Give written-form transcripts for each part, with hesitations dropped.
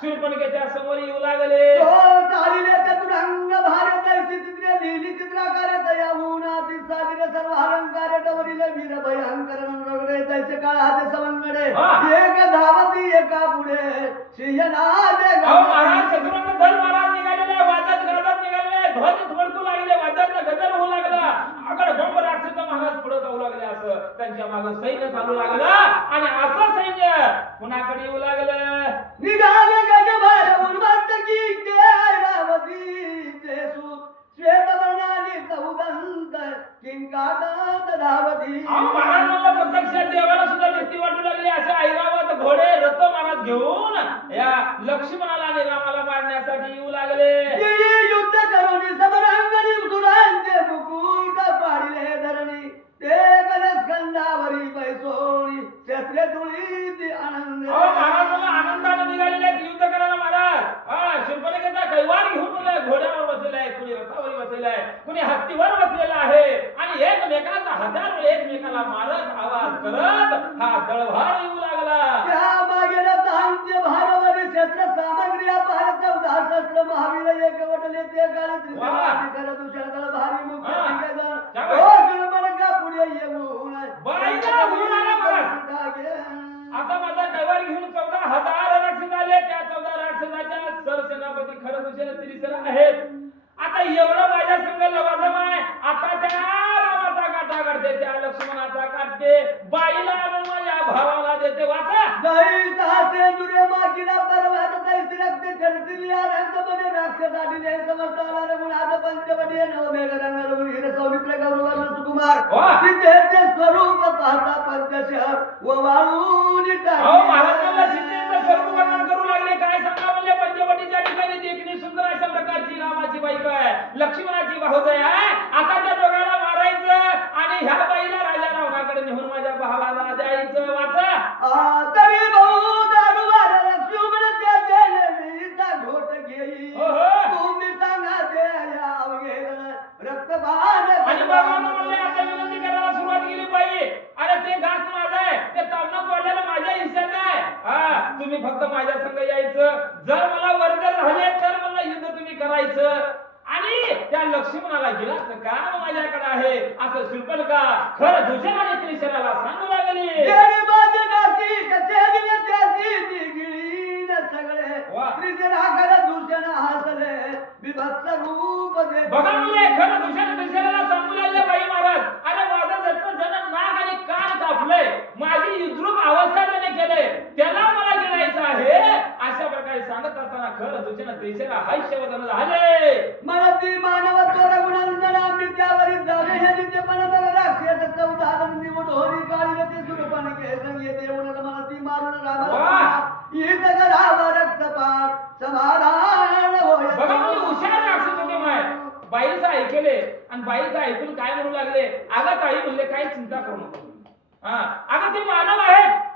शूर्पणखेच्या समोर येऊ लागले. चालिले चतुरंग भारत चित्रे लिहिली चित्राकार तयाहुनाती साधिरे सर्व अलंकार डवरीले वीर भयंकर रगडे तैसे काळाचे सवंगडे एक धावती एका पुढे सिंहनादे महाराज चतुरंग धर महाराज निघालेले, वाजत गाजत निघालेले, ध्वज थडकू लागले, वाजत गजर होऊ लागला. आगड बंब राक्षस महाराज पुढे जाऊ लागले. असं त्यांच्या मागे सैन्य चालू लागलं आणि असं सैन्य कुणाकडे येऊ लागलं. निघाले गजभर उन्मत्त की ऐरावतीचे सूत श्वेत वर्णाने चौदंत किंकाटत धावती. महाराजांना प्रत्यक्ष देवाला सुद्धा भीती वाटू लागली. असे ऐरावत घोडे रथ महाराज घेऊन या लक्ष्मणाला आणि रामाला मारण्यासाठी येऊ लागले. युद्ध करून समरांगणी सुरांचे मुकुट पाडिले धरणी ते गणस्कंदावरी पैसोणी शस्त्रे तुळीची आनंद. महाराजांना आनंदाने निघालेले युद्ध करायला महाराज. शूर्पणखेचा कैवार घेऊन घोड्यावर बसलेला आहे, कुणी रथावर बसलेला आहे, कुणी हत्तीवर बसलेला आहे आणि एकमेकाचा हत्यार एकमेकाला मारत आवाज करत हा दळभार येऊ लागला. त्या मागे रथांचे भारवरी शस्त्र सामग्री अपार 14 शस्त्र महावीर एकवटले ते काळी त्रिशूळाची कर दुसऱ्या दळ भारी मुक्त निकेतन ओ शूर्पणखा पुढे येऊन बाईला घेऊन आला महाराज. आता माझा कैवार घेऊन 14,000 राक्षस आले. त्या 14 राक्षसाच्या सरसेनापती खरदूषण त्रिसर आहेत. आता एवढं माझ्या संघ लवाजम आहे. आता त्या रामाचा काटा काढते, त्या लक्ष्मणाचा काढते, बाईला आणून माझ्या भावाला देते. वाचा जय सासे दुरे मागिला पर्वत तैसी रक्ते चरतील या रंगमध्ये राक्षसाटी जय समर्ताला रघुन आज पंचवटी नवमेघ रंग रघुवीर सौमित्र गौरवर्ण सुकुमार सिद्धेचे स्वरूप पाहता पंचशर व वाळून टाकले. महाराजांना सिद्धेचं स्वरूप वर्णन करू लागले. काय सांगा म्हणले, पंचवटीच्या ठिकाणी देखणी सुंदर अशा प्रकारची रामाची बायको आहे, लक्ष्मणाची भाऊजाई आहे. आता त्या दोघांना मारायचं आणि ह्या बाईला राजा रावणाकडे नेऊन माझ्या भावाला द्यायचं. वाचा तरी भाऊ दारुवार लक्ष्मण त्याचे नेहमीचा घोट घेई तुम्ही सांगा ते या अवघेदन रक्तबाण. आणि बाबांना म्हणले, आता विनंती करायला सुरुवात केली बाई. अरे ते घास माझा आहे, ते तावणं पडलेलं माझ्या हिस्सात आहे. तुम्ही फक्त माझ्या संग यायचं. जर मला वर्दर झाले तर मला युद्ध तुम्ही करायचं आणि त्या लक्ष्मणाला गिराचं काम माझ्याकडे आहे असं शूर्पणखा खरं दुसऱ्या त्रिशराला सांगू लागली. जेडी बाजे नासी कचे दिले त्यासी दिगिळीन सगळे त्रिशराकडे दूषण हसले विभत्स रूप दे. बघा मुले, खरं दुसऱ्या त्रिशराला सांगू लागले बाई महाराज. अरे माझं जसं जण नाक आणि कान कापलंय, माझी युद्रुप अवस्था त्याने केलंय, त्याला मला गिळायचं आहे अशा प्रकारे सांगत असताना खरं दुसऱ्या त्रिशरा हास्यवदन झाले. मनाती मानवत्व रघुनंदना मित्यावरी जावे हे नित्य पणत राक्षस चौदादन निवड होरी काळी ते सुरपणखे संगे देऊन मनाती मारून रामा ही जगराव रक्तपात समाधान होय. बघा मुले, हुशार राक्षस होते माय. बाईचं ऐकले आणि बाईचं ऐकून काय म्हणू लागले, अगं ताई म्हणले काही चिंता करू नको. अगं ते मानव आहेत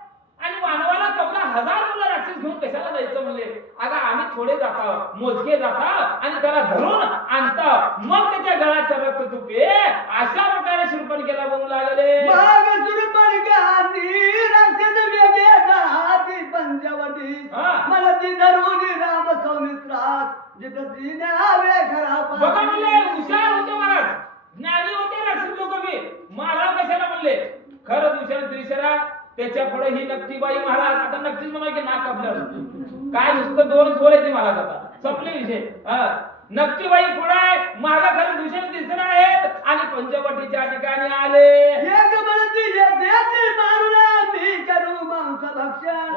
आणि मानवाला 14,000 मुलं राक्षस घेऊन कशाला जायचं म्हणले. अगं आम्ही थोडे जाता, मोजके जाता आणि त्याला धरून आणता, मग त्याच्या गळाच्या रक्त तुपे अशा प्रकारे शूर्पणखेला बोलू लागले. माग शूर्पणखानी राक्षस वेगे हाती पंचवटी मनाती धरून राम सौमित्रात जिथं न्यावे खरा. बघा म्हणले, हुशार होते महाराज, ज्ञानी होते राक्षस लोक बी. महाराज कशाला म्हणले, खरं दुसऱ्या त्रिशरा त्याच्या पुढे ही नक्की बाई महाराज. आता नक्कीच म्हणा की नाक आपल्याला काय नुसतं 2 बोल येते महाराज. आता संपले विषय. नक्की बाई पुढे आहे, मागा खरं दुसऱ्या त्रिशरा आहेत आणि पंचवटीच्या ठिकाणी आले. एक म्हणती देते मारुला मी करू मांस भक्षण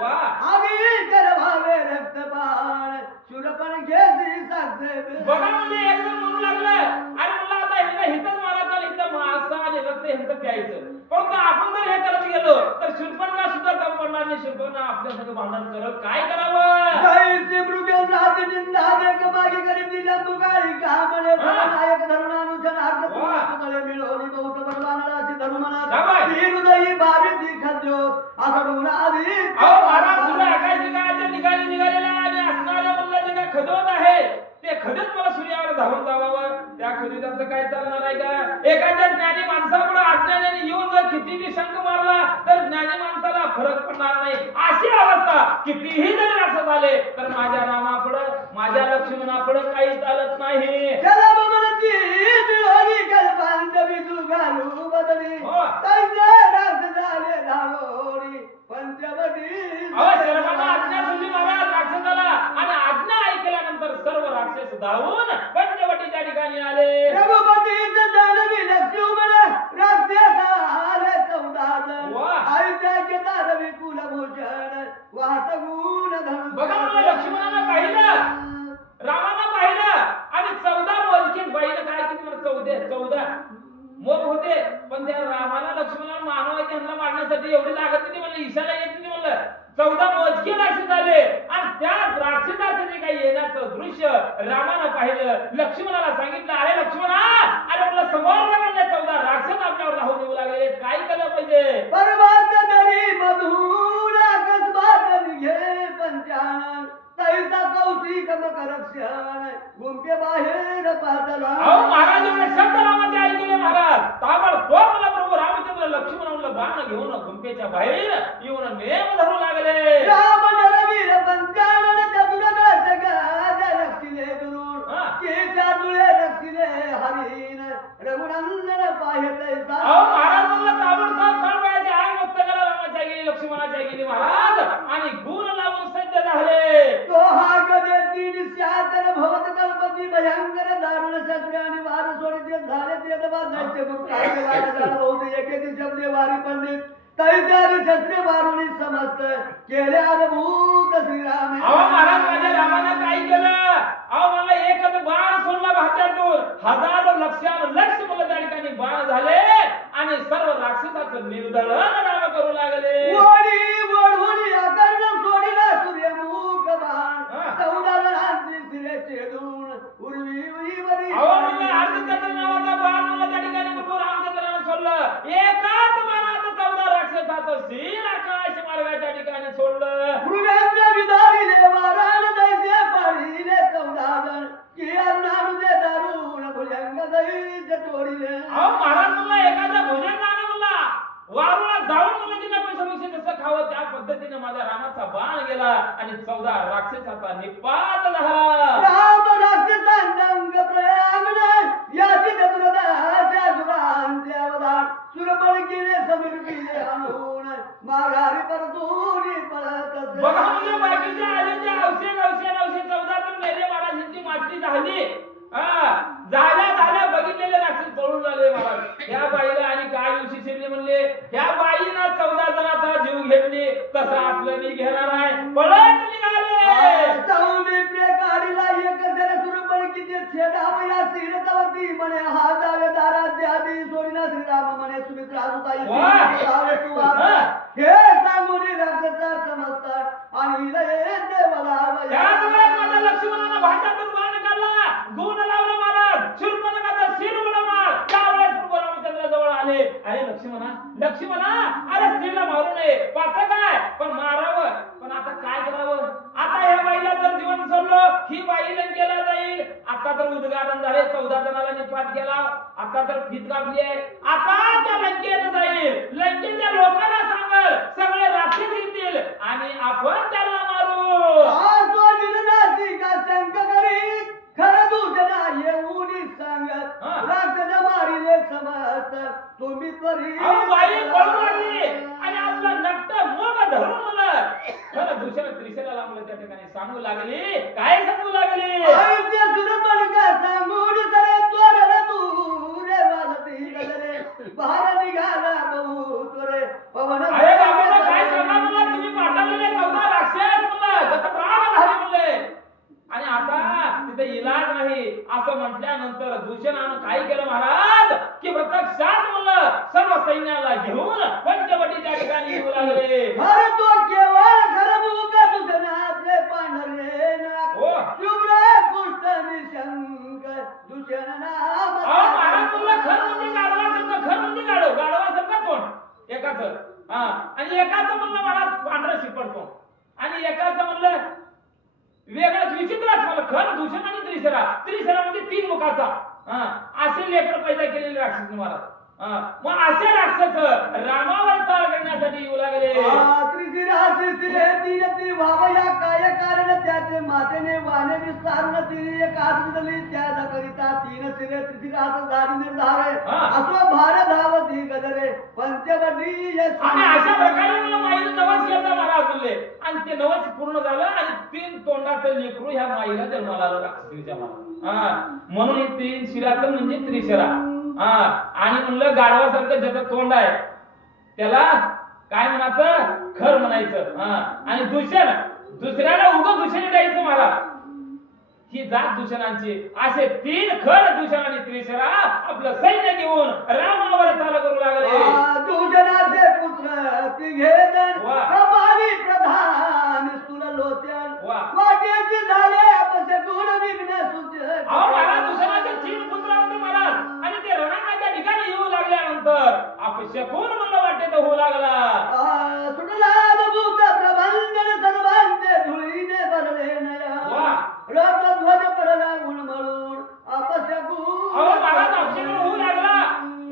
आगी करवावे रक्तपान शूरपणखेची साक्षे. बघा म्हणजे एकदम म्हणू लागलं, अरे म्हणलं आता ह्यांना हितच मारायचं, इथं मांस आणि रक्त ह्यांचं प्यायचं. पण आपण जर हे करत गेलो तर शूर्पणखा सुद्धा कम पडणार नाही. शूर्पणखा आपल्यासाठी भांडण करत काय करावं. जैसे मृगेल राज निंदा देख मागे करी दिल्या मुगाळी कामळे नायक धरुणानुजन अर्थ तुमळे मिळवली बहुत बलवानराची धरुमनाथ ती हृदयी भावी ती खद्यो आकडून आधी. महाराज सुद्धा आकाशनिकाच्या ठिकाणी निघालेला आणि असणाऱ्या मुलाचे काय खदवत आहे ते खदत मला सूर्यावर धावून जावावं. त्या खदीत सुविधाचं काय चालणार आहे का? एखाद्या ज्ञानी माणसापुढे अज्ञानाने येऊन जर कितीही शंख मारला तर ज्ञानी माणसाला फरक पडणार नाही. अशी अवस्था कितीही जरी असं झाले तर माझ्या रामापुढे माझ्या लक्ष्मणापुढे काही चालत नाही. चला बमनती दिळोनी कल्पांत बिजू घालू बदली हो. तैसे रस झाले धावोरी पंचवटी सर्वांना आज्ञा सुटली महाराज राक्षसाला आणि आज्ञा ऐकल्यानंतर सर्व राक्षस धावून पंचवटीच्या ठिकाणी आले. रघुपतीचं दानवी लक्ष्मण राक्षस आले 14 जण वाह. आईच्या केदारवी कुलभूषण वाहत गुण धरून बघा म्हणलं लक्ष्मणानं पाहिलं रामानं पाहिलं आणि 14 मोजकेच बाईनं काय किती म्हणत 14 मोग होते पण त्या रामाला लक्ष्मणाला मानव त्यांना मारण्यासाठी एवढी लागत नाही म्हणलं ईशाला येत नाही म्हणलं 14 मोजके राक्षस आले आणि त्या राक्षसाचं जे काही येण्याचं दृश्य रामानं पाहिलं. लक्ष्मणाला सांगितलं अरे लक्ष्मणा अरे म्हणलं समोर म्हणलं 14 राक्षस आपल्यावर धावून येऊ लागले काय केलं पाहिजे? पर्वत नदी मधून अकस्मात निघे पंचानन तैसा कौशिक मकरक्षण गुंपे बाहेर पातला. अहो महाराज एवढे शब्द रामाचे ऐकले महाराज ताबडतोब मला प्रभू रामचंद्र लक्ष्मण बाण घेऊन गुंफेच्या बाहेर येऊन नेम धरू लागले. राम नरवीर पंचानन चतुरदश गाज रक्षिले दुरून केच्या तुळे रक्षिले हरीन रघुनंदन पाहे तैसा. अहो महाराज म्हणलं ताबडतोब खळबळाची आग मस्तकाला रामाच्या गेली लक्ष्मणाच्या गेली महाराज आणि गुण लावून सज्ज झाले. तो हा कदे 300 भवत दलपती भयंकर दारुण शस्त्र आणि वार सोडिते झाले ते दबा जायचे मग काय वार झाला बहुत एकेती शब्दे वारी पंडित तैजारी छत्रे वारुणी समस्त केले अद्भुत श्रीराम. अहो महाराज माझ्या रामानं काय केलं? अहो मला एकच बाण सोडला भात्यातून हजारो लक्ष मला त्या ठिकाणी बाण झाले आणि सर्व राक्षसाचं निर्दळन राम करू लागले. वडी वडहुनी अकर्ण सोडिला सूर्यमुख बाण 14 जणांची शिरे छेदून उर्वी उईवरी. अहो म्हणलं अर्धचंद्र नावाचा बाण मला त्या ठिकाणी प्रभू रामचंद्रानं सोडलं. एकाच बाणात 14 राक्षसाचं शिर आकाश मार्गाच्या ठिकाणी सोडलं. मृगांच्या विदारीले वारण दैसे पाडीले 14 जण की अन्नानुजे दारुण भुजंग दैसे तोडिले. अहो महाराज म्हणलं एखादा भुजंगानं म्हणला वारुळात जाऊन म्हणलं तिने पैसे जसं खावं त्या पद्धतीने माझ्या रामाचा बाण गेला आणि 14 राक्षसाचा निपात झाला. राम राक्षसांग प्रयागण याची चतुरदाच्या दुरांचे अवधान सुरबळ केले समीर पिले आणून माघारी परतून पळत असे. बघा म्हणजे बाकीच्या आलेचे औषध 14 तर मेले महाराजांची माती झाली. झाल्या बघितलेले राक्षस पळून झाले महाराज. ह्या बाईला आणि काय दिवशी शिरले म्हणले ह्या बाईनं 14 जणांचा जीव घेतली तसं आपलं मी घेणार आहे पळत निघाले. सौमित्रे काढीला एक जरा सुरबळकीचे छेदावया शिरतवती म्हणे हा जावे दाराद्यादी सोडिना श्रीराम म्हणे सुमित्रा सुताई हे सांगून राक्षसा समजतात आणि देवला त्याच वेळेस माझ्या लक्ष्मणानं भांड्यातून बाण काढला गुण लावला महाराज शूर्पणखाचा शिर उडवणार. त्यावेळेस प्रभू रामचंद्र जवळ आले. अरे लक्ष्मणा अरे स्त्रीला मारू नये पात्र काय पण मारावं पण आता काय करावं? आता ह्या बाईला जर जिवंत सोडलं ही बाई लंकेला जाईल. आता तर उद्घाटन झाले 14 जणाला निपात केला. आता तर फीत कापली आहे. आता त्या लंकेत जाईल लंकेच्या लोकांना सांगल सगळे राक्षस येतील आणि आपण त्याला मारू. आज तो निर्नासी का शंक करीत खरं दूजना येऊन सांगत राक्षस मारिले समस्त तुम्ही त्वरित. अहो बाई पळून लागली आणि आपलं नक्ट मोग धरून म्हणलं खरं दुसऱ्या त्रिशेला लांबलं त्या ठिकाणी सांगू लागली. काय सांगू लागली? आईचे सुरपण का सांगून सरे तोरण तू रे वाजती गजरे बाहेर निघाला बहुत रे पवन. अरे बाबांना काय सांगा म्हणलं तुम्ही पाठवलेले 14 राक्षस म्हणलं गतप्राण झाले म्हणले आणि आता तिथे इलाज नाही असं म्हटल्यानंतर दूषणानं काय केलं महाराज की प्रत्यक्षात म्हणलं सर्व सैन्याला घेऊन पंचवटीच्या ठिकाणी येऊ लागले. हर तो केवळ खरमुख दुधनाचे पांढरे नाक शुभ्र कुष्ठ निशंक दूषण नाम. अहो महाराज म्हणलं खर म्हणजे गाढवासारखं तोंड एकाचं आणि एकाचं म्हणलं महाराज पांढरं शिपडतो आणि एकाचं म्हणलं वेगळंच विचित्रच मला खर दूषण आणि त्रिशरा म्हणजे 3 मुखाचा असे लेकर पैदा केलेले राक्षस महाराज. मग असे राक्षस रामावर चाल करण्यासाठी येऊ लागले. त्रिशिरासी शिरे तीन त्रिभावया काय कारण त्याचे मातेने वाने विस्तारून तिने एक हात दिली त्याकरिता तीन शिरे त्रिशिरास धारी निर्धार असो भार धावती गजरे पंचवटी आणि अशा प्रकारे मला माईला नवस घेतला महाराज म्हणले. आणि ते नवस पूर्ण झालं आणि 3 तोंडाचं लेकरू ह्या माईला जन्माला आलं राक्षसीच्या मला. म्हणून हे 3 शिराचं म्हणजे त्रिशिरा. आणि म्हणलं गाढवासारखं ज्याचं तोंड आहे त्याला काय म्हणायचं, खर म्हणायचं. आणि दुसऱ्याला उगं दूषण द्यायचं महाराज. ही जात दूषणांची असे 3 खर दूषण आणि त्रिशिरा आपलं सैन्य घेऊन रामावर चाल करू लागले. दूषणाचे पुत्र तिघे जण कपाली प्रधान सुरलोचन वाटेची झाले अपसे गुण विघ्न सुचन. महाराज दूषणाचे 3 पुत्र होते महाराज. आणि ते रणांगणाच्या ठिकाणी येऊ लागल्यानंतर अपशकुन म्हणलं वाटेत होऊ लागला. सुटला भूत प्रबंधन सर्वांचे धुळीने भरले नया रथध्वज पडला गुणमळून अपशकुन. महाराज अपशकुन होऊ लागला.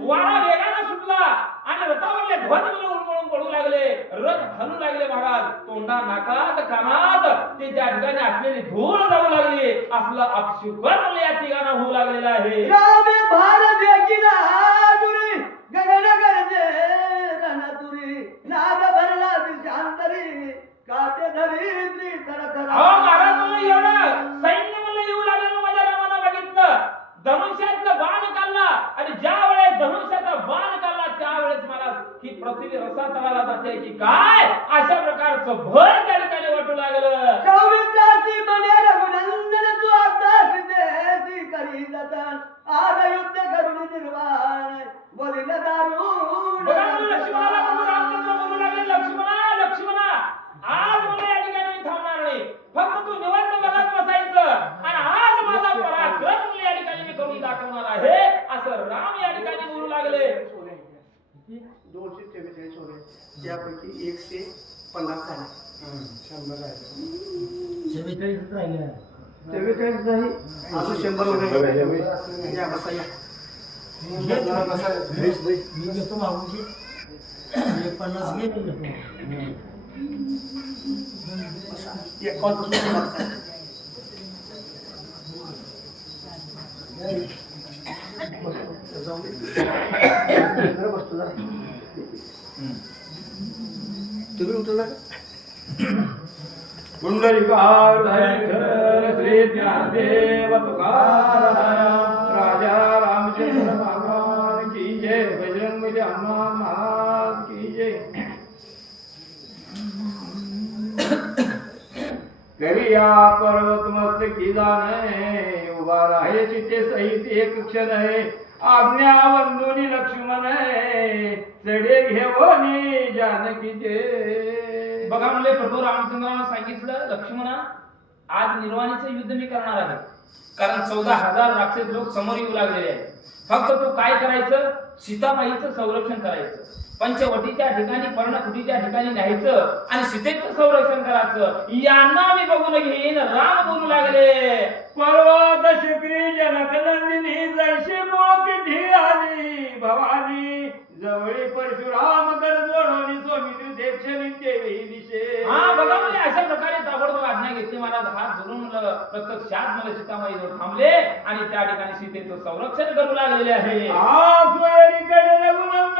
वारा वेगाने सुटला आणि रथावरले ध्वज उलमळून पडू लागले. रथ हलू लागले महाराज. तोंडा नाकात कानात ते त्या ठिकाणी असलेली धूळ जाऊ लागली. असलं अपशकुन म्हणलं या ठिकाणा होऊ लागलेला आहे. रामे भारत एकीला दुरी गगन गरजे रणतुरी नाद भरला दिशांतरी काटे धरी त्री थरथर. महाराज म्हणलं एवढं सैन्य म्हणलं येऊ लागलं. माझ्या रामानं बघितलं धनुष्यातलं बाण काढला आणि ज्या वेळेस धनुष्याचा बाण काढला त्यावेळेस मला ही पृथ्वी रसातळाला जाते की काय अशा प्रकारचं भर त्या ठिकाणी वाटू लागलं. सौमित्राची बने रघुनंदन तू आता सिद्धेसी करी जतन आज युद्ध करून निर्वाण बोलिल दारुण. बघा लक्ष्मणाला प्रभू रामचंद्र बोलू लागले. लक्ष्मणा आज मला या ठिकाणी मी थांबणार नाही. फक्त तू निवांत बघत बसायचं आणि आज माझा पराक्रम या ठिकाणी मी करून दाखवणार आहे असं राम या ठिकाणी बोलू लागले. 244 होते त्यापैकी 150 झाले. 44 राहिले. 44 नाही अजून 100 होते. या बसा या. मी घेतो मागून घे. 50 घे मी घेतो. एक कॉल बसून बसतो जरा. तुम्ही उठला कुंडलिकार श्री ज्ञानदेव तुकाराम राजा रामचंद्र भगवान की जय. बजरंग हनुमान महाराज की जय. करिया पर्वत मस्तकी जाणे उभा राहे चिते सहित एक क्षण आहे. आज्ञा वंदुनी लक्ष्मण चढे घेवनी जानकीचे. बघा म्हणले प्रभू रामचंद्रानं सांगितलं लक्ष्मणा आज निर्वाणीचं युद्ध मी करणार आहे. कारण 14,000 राक्षस लोक समोर येऊ लागलेले आहेत. फक्त तू काय करायचं सीतामाईचं संरक्षण करायचं. पंचवटीच्या ठिकाणी पर्णकुटीच्या ठिकाणी न्यायचं आणि सीतेचं संरक्षण करायचं. यांना मी बघून घेईन. राम बोलू लागले. पर्वत शुक्री जनक नंदिनी जैशी मूळ पिठी आली भवानी जवळी परशुराम कर जोडोनी सौमित्री देक्षणी देवी दिशे. बघा म्हणजे अशा प्रकारे ताबडतोब आज्ञा घेतली महाराज. हात जोडून प्रत्यक्षात मला सीतामाई जवळ थांबले आणि त्या ठिकाणी सीतेचं संरक्षण करू लागलेले आहे. रघुनंदन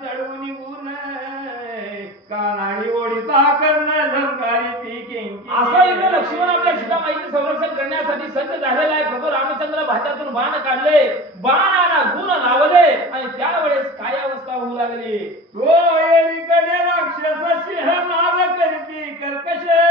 चढवून निघून कानाडी ओढीचा कर्ण झंकारी ती किंकी. असं इकडे लक्ष्मण आपल्या सीतामाईचे संरक्षण करण्यासाठी सज्ज झालेला आहे. प्रभू रामचंद्र भात्यातून बाण काढले. बाणाला गुण लावले आणि त्यावेळेस काय अवस्था होऊ लागली. तो एकीकडे राक्षस सिंह नाद करती कर्कशे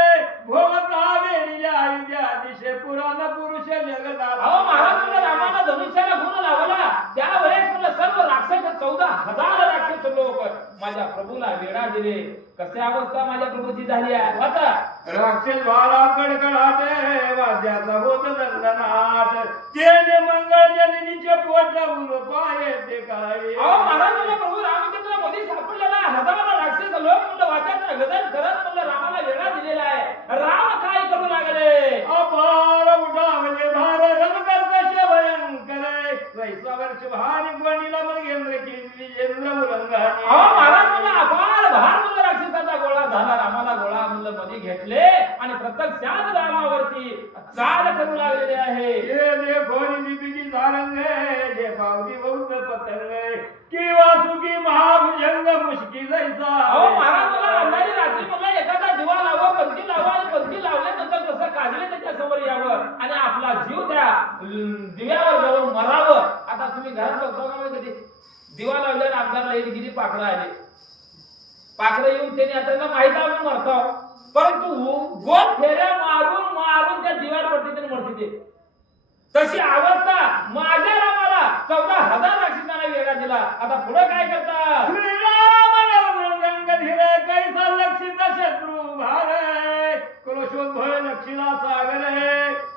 भोगता वेळीच्या आयुध्या दिशे पुराण पुरुष जगदा. महाराज म्हणलं रामाला धनुष्याला गुण लावला त्यावेळेस म्हणलं सर्व राक्षस 14,000 राक्षस लोक माझ्या प्रभूला वेढा दिले. कसे अवस्था माझ्या प्रभूची झाली आहे. वाचा राक्षस वारा कडकडाट वाद्याचा होत दंडनाट तेने मंगळ जननीचे पोट पाय ते काय. महाराज म्हणलं प्रभू रामचंद्र मध्ये सापडलेला 1000 राक्षस लोक म्हणलं वाद्याचा गजर करत म्हणलं रामाला वेढा दिलेला आहे. राम काय करू लागले. अपार उठावले भार रंग कर्कश भयंकर रंगाने. अहो महाराज मला अपार भार म्हणलं राक्षसाचा गोळा झाला. रामाला गोळा म्हणलं मध्ये घेतले आणि प्रत्यक्षात रामावरती चाल करू लागलेले आहे. ये देखो निबिकी सारंग जे पावली बहुत पतंग की वासुकी महाभुजंग मुश्की जैसा. अहो महाराज मला अंधारी रात्री मला एखादा दिवा लावा, पंथी लावा आणि पंथी लावल्यानंतर कसं काजले त्याच्या समोर यावं आणि आपला जीव त्या दिव्यावर जाऊन मरावं. आता तुम्ही घरात बघता का कधी दिवा लावल्यावर आमदार लाईटगिरी पाखरं आले. पाखरं येऊन त्यांनी आता माहित आपण मरतो, परंतु गोल फेऱ्या मारून मारून त्या दिव्यावरती त्यांनी मरते ते. तशी अवस्था माझ्या रामाला 14,000 राक्षसांना वेगळा दिला. आता पुढे काय करता? श्रीराम गंगधीर कैसा लक्षित शत्रु भार क्रोशोद्भय लक्षिला सागर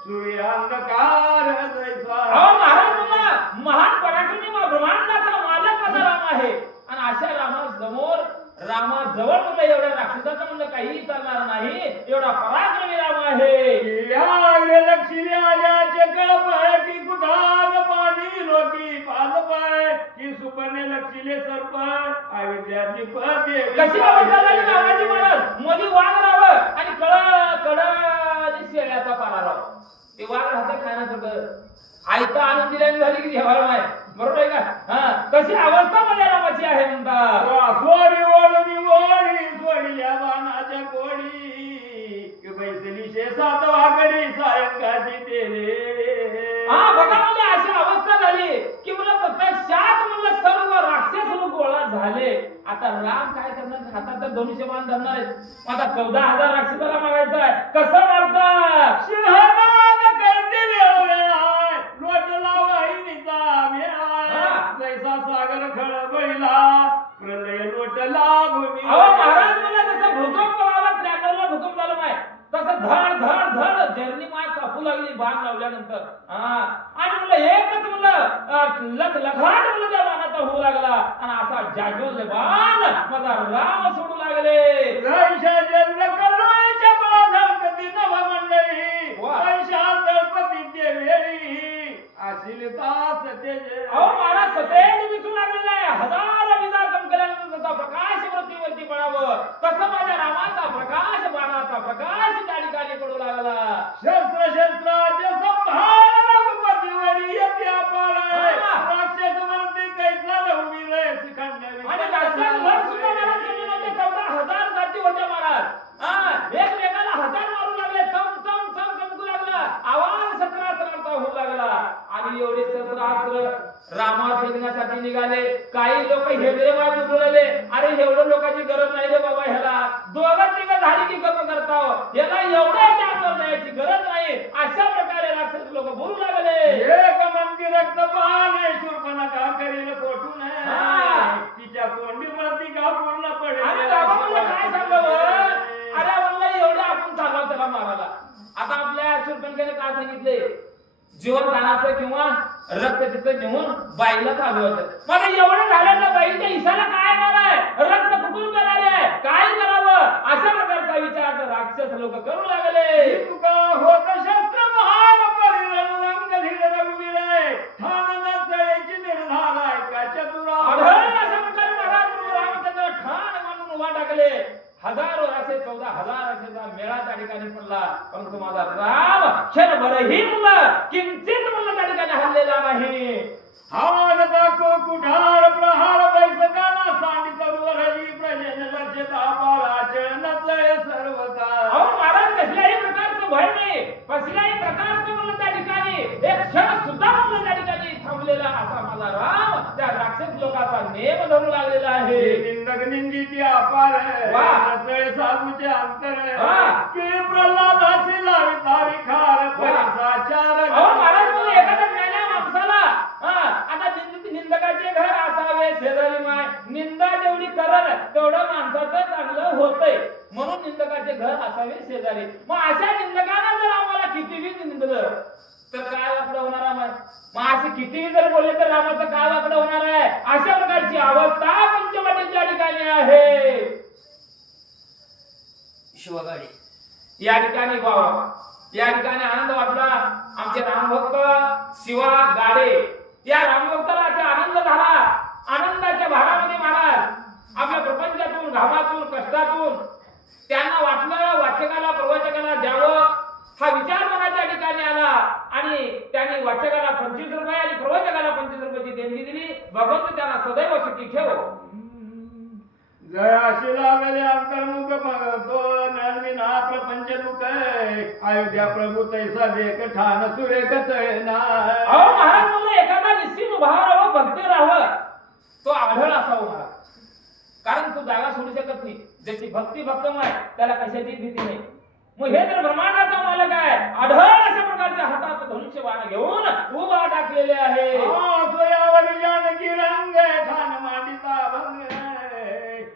सूर्यांधकार जैसा. अहो महाराज मला महान पराक्रमी ब्रह्मांडाचा मालक माझा राम आहे आणि अशा रामासमोर रामाजवळ म्हणलं एवढ्या राक्षसाचं म्हणलं काहीही चालणार नाही. एवढा पराक्रमी राम आहे. याग्र लक्षिले आल्याचे कळपाय की कुठार पाणी लोकी पादपाय की सुपने लक्षिले सरपाय अविद्याची पदे. कशी अवस्था झाली रामाची महाराज? मध्ये वाघ राहावं आणि कड आणि शेळ्याचा पारा राहावं. ते वाघ राहते खाण्यासारखं आयता आणून दिल्याने झाली की जेवायला नाही. बरोबर आहे का? हा तशी अवस्था माझ्या रामाची आहे म्हणता. सोडी ओढणी ओढी सोडल्या बाणाच्या कोडी बैसली शेसात वागडी सायंकाळची तेरे. हा बघा म्हणजे अशी अवस्था झाली की मला प्रत्यक्षात म्हणलं सर्व राक्षस गोळा झाले. आता राम काय करणार? हातात तर धनुष्यबाण धरणार आहेत. आता 14,000 राक्षसाला मारायचं आहे. कसं मारतात? शिवहनान करते वेळोवेळा लोटला वाहिनीचा मेळा जैसा सागर खळबळीला प्रलय लोटला भूमी. अहो महाराज मला जसं भूकंप व्हावा 93 ला भूकंप झाला माय तसं धड धड धड जर्नी माय कापू लागली बाण लावल्यानंतर. आणि म्हणलं एकच म्हणलं लखलखाट म्हणलं त्या बाणाचा होऊ लागला आणि असा जाज्वल्य बाण माझा राम सोडू लागले. जैशा जन्म कलोय चपळा झळकती नव मंडळी जैशा दळपतीचे वेळी आशिल तास तेजे. अहो महाराज सतेज दिसू लागलेला आहे. हजार विजा चमकल्यानंतर जसा प्रकाश वरती पडावं तसं माझ्या रामाचा प्रकाश बाणाचा प्रकाश त्या ठिकाणी पडू लागला. शस्त्र शस्त्राचे संभार रघुपतीवरी येते अपार राक्षस वरती कैसा रघुवीर शिखंड आणि राक्षस वर सुद्धा महाराज कमी नव्हते. 14,000 जाती होत्या महाराज. एकमेकाला हाताने मारू लागले. चम चम चम चमकू लागला. आवाज शस्त्रास्त्रांचा होऊ लागला आणि एवढे शस्त्रास्त्र रामावर फेकण्यासाठी निघाले. काही लोक हेगरे माय बुडवले. अरे एवढं लोकांची गरज नाही रे बाबा. ह्याला दोघं तिघं झाली की गप करताव. याला एवढ्याच्या अंगावर जायची गरज नाही. अशा प्रकारे राक्षस लोक बोलू लागले. एक मंदिर रक्त पाने शूर्पणखा करील कोठून तिच्या तोंडी वरती का पूर्ण पडेल. आणि बाबा मला काय सांगावं? अरे म्हणलं एवढं आपण चाललो त्याला मारायला. आता आपल्या शूर्पणखेने काय सांगितले? जीवनदानाचं किंवा रक्त तिथं नेऊन बाईला खाजवायचं. मला एवढं झालं तर बाईच्या हिसाला काय येणार आहे? रक्त कुठून मिळाले आहे? काय करावं? अशा प्रकारचा विचार राक्षस लोक करू लागले. तुका होत शस्त्र महान परिरंग धीर रघुवीर ठाण नचळीची निर्धार ऐकाच्या तुरा. अशा प्रकारे महाराज रामचंद्र ठाण मानून उभा टाकले. हजारो राक्षस 14,000 राक्षसाचा मेळा त्या ठिकाणी पडला. परंतु माझा राम क्षणभरही म्हणलं किंचित म्हणलं त्या ठिकाणी हल्लेला नाही. हान दाखो कुठार प्रहार बैसकाना सांडी तरुवरही प्रजन लक्षता पाराचळ नचळे सर्व काळ. अहो महाराज कसल्याही प्रकारचं भय नाही. कसल्याही प्रकारचं म्हणलं त्या ठिकाणी एक क्षण सुद्धा म्हणलं त्या ठिकाणी थांबलेला असा माझा राम त्या राक्षस लोकांचा नेम धरू लागलेला आहे. निंदक निंदिती अपार नचळे साधूचे अंतर की प्रल्हादाची लावी तारी खार परिसाचार. अहो महाराज मला एखाद्या मेल्या माणसाला आता निंदकाचे घर असावे शेजारी माय. निंदा जेवढी करल तेवढं माणसाचं चांगलं होतंय म्हणून निंदकाचे घर असावे शेजारी. मग अशा निंदकांना जर आम्हाला कितीही निंदलं तर काय वाकडं होणार आहे? मग असे कितीही जर बोलले तर रामाचं काय वाकडं होणार आहे? अशा प्रकारची अवस्था पंचवटीच्या ठिकाणी आहे. शिवगाडी या ठिकाणी बाबा या ठिकाणी आनंद वाटला. आमचे रामभक्त शिवा गाडे या रामभक्ताला आनंद झाला. आनंदाच्या भारामध्ये महाराज आपल्या प्रपंचातून, घामातून, कष्टातून त्यांना वाटलं वाचकाला प्रवचकाला द्यावं, हा विचार मनाच्या ठिकाणी आला आणि त्यांनी वाचकाला 25 रुपये आणि प्रवचकाला 25 रुपयाची देणगी दिली. भगवंत त्यांना सदैव सुखी ठेव. जय अशी लागले अंतर्मुख मगतो नर्मिना प्रपंच दुख अयोध्या प्रभू तैसा देख ठाण सुरेख चळना. अहो महाराज म्हणलं एखादा निश्चित भाव राहावं, भक्ती राहावं, तो आढळ असावं महाराज. कारण तो जागा सोडू शकत नाही. ज्याची भक्ती भक्कम आहे त्याला कशाची भीती नाही. मग हे तर ब्रह्मांडाचा मालक आहे, आढळ अशा प्रकारच्या हातात धनुष्य बाण घेऊन उभा टाकलेले आहे. सोयावर जानकी रंग ठाण मांडिता भंग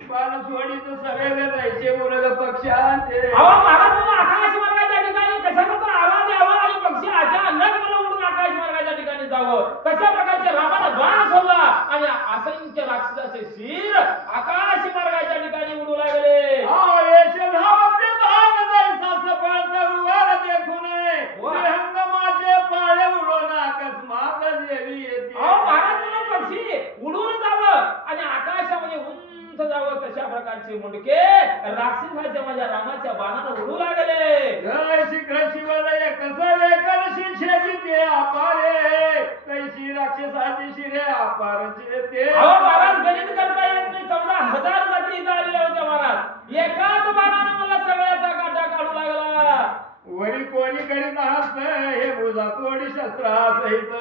बाण सोडीत सगळे जायचे उरग पक्षांचे. अहो महाराज म्हणून आकाश मार्गाच्या ठिकाणी कशाचा तर आवाज यावा आणि पक्षी अचानक मला उडून आकाश मार्गाच्या ठिकाणी जावं. कशा प्रकारच्या रामानं बाण सोडला आणि असंख्य राक्षसाचे शिर आकाश मार्गाच्या ठिकाणी उडू लागले. हंगमाचे पाळे उडून अकस्मात देवी येते. अहो महाराज म्हणून पक्षी उडून जावं आणि आकाशामध्ये उंच जावं, तशा प्रकारचे मुंडके राक्षसाच्या माझ्या रामाच्या बाणानं उडू लागले. जय शीघ्र शिवलय कसले करशी छेदी ते अपारे कैशी राक्षसाची शिरे अपारचे ते. अहो महाराज गणित करता येत नाही. 14,000 जाती इथं आलेल्या होत्या महाराज. एकाच बाणानं मला सगळ्याचा काटा काढू लागला. वरी कोणी करीत आहात हे बुजा तोडी शस्त्रासहित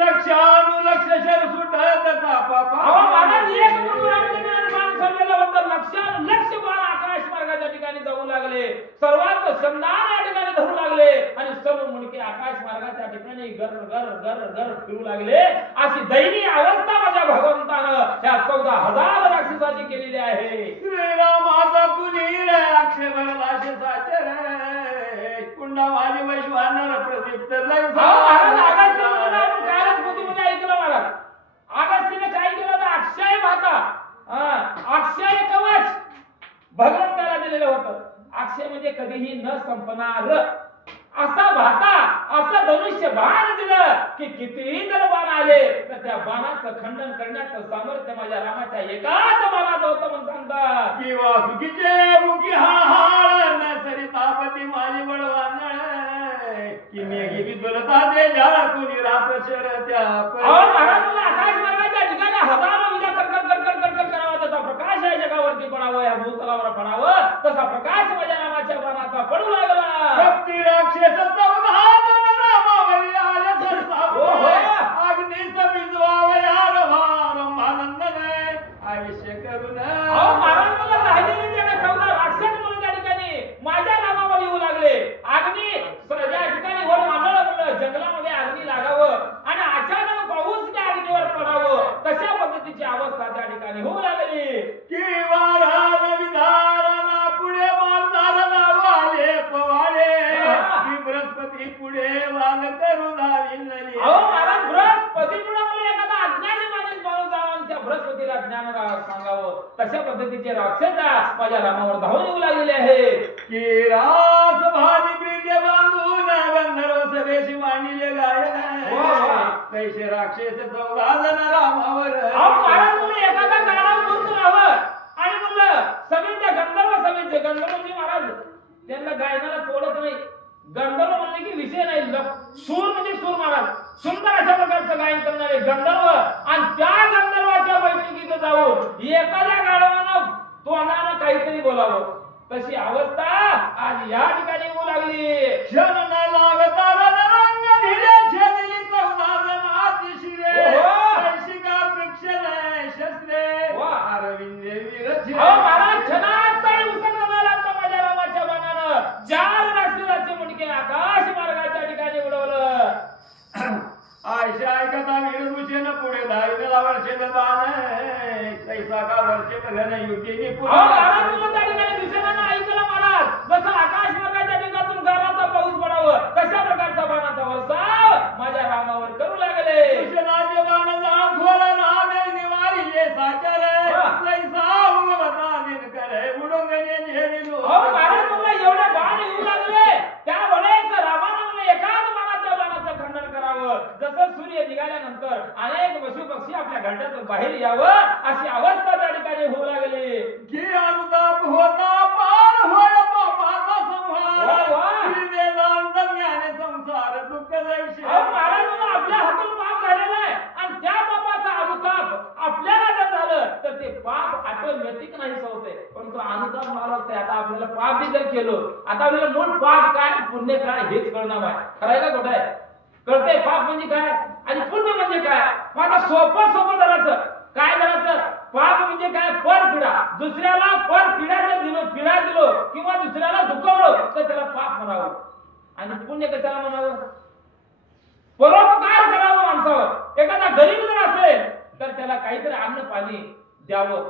लक्षानुलक्ष शर सुटत तापा. अहो महाराज एक मुरुडामध्ये बाण सोडलेलं होतं. लक्ष बाण आकाश मार्गाच्या ठिकाणी जाऊ लागले. सर्वात संधान या ठिकाणी धरू लागले आणि सर्व मुंडके आकाश मार्गाच्या ठिकाणी गर गर गर गर फिरू लागले. अशी दयनीय अवस्था माझ्या भगवंतानं त्या 14,000 राक्षसाची केलेली आहे. श्रीरामाचा तुझी रे अक्षय भरलाशे साचर कुंडा माझी वैश्वानर प्रदीप्त अगस्तीने काय केलं तर अक्षय भाता, अक्षय कवच भगवंताला दिलेलं होतं. अक्षय म्हणजे कधीही न संपणार असा भाता, असं धनुष्य बाण दिलं की कितीही जर बाण आले तर त्या बाणाचं खंडन करण्याचं सामर्थ्य माझ्या रामाच्या एकाच बाणात होतं म्हणून सांगतात. किंवा सुखीचे मुखी हा न सरितापती माझी बळवान की मेघी विदुलता दे जाला कुणी रात शरत्या. अहो महाराज मला आकाश मार्गाच्या ठिकाणी हजारो विजा कर करावा, तसा प्रकाश या जगावरती पडावं, या भूतलावर पडावं, तसा प्रकाश माझ्या रामाच्या बाणाचा पडू लागला. भक्ती राक्षस रामावरी आले सरसाव अग्नीच विजवावया रमानंद आयुष्य करून. अहो महाराज मला राहिलेले जे 14 राक्षस म्हणून त्या ठिकाणी माझ्या रामावर येऊ लागले. अग्नी ज्या ठिकाणी वर मानलं म्हणलं जंगलामध्ये अग्नी लागावं आणि अचानक पाऊस त्या अग्नीवर पडावं, तशा पद्धतीची अवस्था त्या ठिकाणी होऊ लागली. की वारा विधारणा पुढे मारणार नाव आले पवाडे की बृहस्पती पुढे वाल करू धाविलली. अहो महाराज बृहस्पती पुढे मला एखादा अज्ञानी माणूस जावा आणि त्या बृहस्पतीला ज्ञान सांगावं, तशा पद्धतीचे राक्षस माझ्या रामावर धावून येऊ लागलेले आहेत. की रास भारी प्रिय बांधून गंधर्व सभेशी मांडले गायन कैसे राक्षस 14 जण रामावर. अहो महाराज मला एखादा गाडा म्हणून राहावं आणि म्हणलं सभेच्या गंधर्व म्हणजे महाराज त्यांना गायनाला तोडत नाही. गंधर्व म्हणले की विषय नाही. सूर म्हणजे सूर महाराज, सुंदर अशा प्रकारचं गायन करणारे गंधर्व आणि त्या गंधर्वाच्या बैठकीत जाऊन एखाद्या गाढवानं तोंडानं काहीतरी बोलावं, तशी अवस्था आज या ठिकाणी होऊ लागली. क्षण न लागता रणरंग भिडे छेदली 14 जणाची शिरे कैशिका वृक्षलय शस्त्रे अरविंदे विरची. अहो महाराज क्षणाचाही उसंग न लागता माझ्या रामाच्या बाणानं 4 राक्षसाचे मुंडके आकाश मार्गाच्या ठिकाणी उडवलं. आयशा ऐकता वीरदूषण पुढे धाविला वर्षे बाण कैसा का वर्षे घन युतीने अहो महाराज म्हणलं त्या ठिकाणी दुसऱ्यानं ऐकलं महाराज, जसं आकाश मार्गाच्या ठिकाणातून गाराचा पाऊस पडावं तशा प्रकारचा बाणाचा वर्षाव माझ्या रामावर करू लागले. कृष्णाचे बाण जाण खोल नामे निवारिले साचर कैसा उगवता दिन करे उडंगणे झेरिलो. अहो महाराज म्हणलं एवढे बाण येऊ लागले त्यावेळेस रामानं म्हणलं एकाच बाणाच्या बाणाचं खंडन करावं. जसं सूर्य निघाल्यानंतर अनेक पशु पक्षी आपल्या घरट्यातून बाहेर यावं अशी अवस्था त्या ठिकाणी होऊ लागली. की अनुताप होता पार होय पापाचा संहार. वा. श्री वेदांत ज्ञान संसार दुःख दैशी. महाराजांना आपल्या हातून पाप झालेलं आहे आणि त्या पापाचा अनुताप आपल्याला जर झालं तर ते पाप ऑटोमॅटिक नाही होते. परंतु अनुताप मला वाटतंय आता आपल्याला पाप बी जर केलो आता आपल्याला मूळ पाप काय पुण्य काय हेच कळणार आहे. खरंय का खोटं आहे? कळतंय पाप म्हणजे काय आणि पुण्य म्हणजे काय. मग आता सोपं धरायचं. काय धरायचं? पाप म्हणजे काय? परपीडा. दुसऱ्याला परपीडा जर दिलो किंवा दुसऱ्याला दुखवलं तर त्याला पाप म्हणावं. आणि पुण्य कशाला म्हणावं? परोपकार करावा माणसावर. एखादा गरीब जर असेल तर त्याला काहीतरी अन्न पाणी द्यावं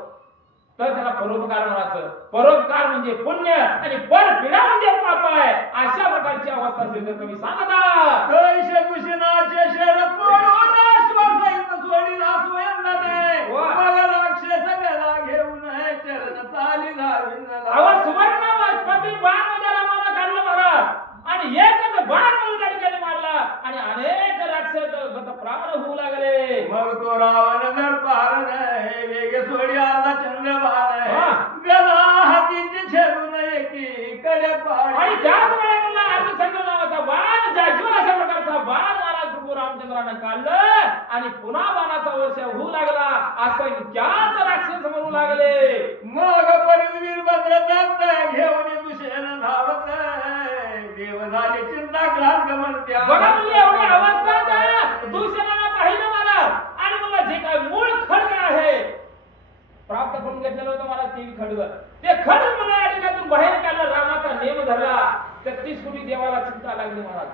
तर त्याला परोपकार म्हणायचं. परोपकार म्हणजे पुण्य आणि परपीडा म्हणजे पाप आहे. अशा प्रकारची अवस्था श्रीधर कवी सांगतात. कैश कुशनाचे शर तोडून श्वासहित सोडिला स्वयं नदे. वा. मग राक्षस गला घेऊन चरण चाली धाविन. अहो सुवर्ण पत्री बाण मध्ये रामाला काढलं महाराज आणि एकच बाण मध्ये त्या ठिकाणी मारला आणि अनेक राक्षस प्राण होऊ लागले. मग तो रावण जर पार नाही वेग सोडी आला चंद्रबाण. हा. गला हातीची छेडून एकी कडे पाडी. आणि त्याच वेळेला अर्धचंद्र नावाचा बाण जाज्वल अशा प्रकारचा बाण महाराज प्रभू रामचंद्रानं काढलं आणि पुन्हा बाणाचा वर्ष होऊ लागला. असंख्यात राक्षस मरू लागले. मग परवीर बदलत घेऊन दुसऱ्यानं धावत. देव झाले चिंता क्रांत म्हणत्या. बघा म्हणजे एवढी अवस्था त्या दूषणाला पाहिलं महाराज आणि मला जे काय मूळ खडग आहे प्राप्त करून घेतलेलं होतं महाराज ते खडग. ते खडग मला या ठिकाणातून बाहेर काढलं. रामाचा नेम धरला. 33 कोटी देवाला चिंता लागली महाराज.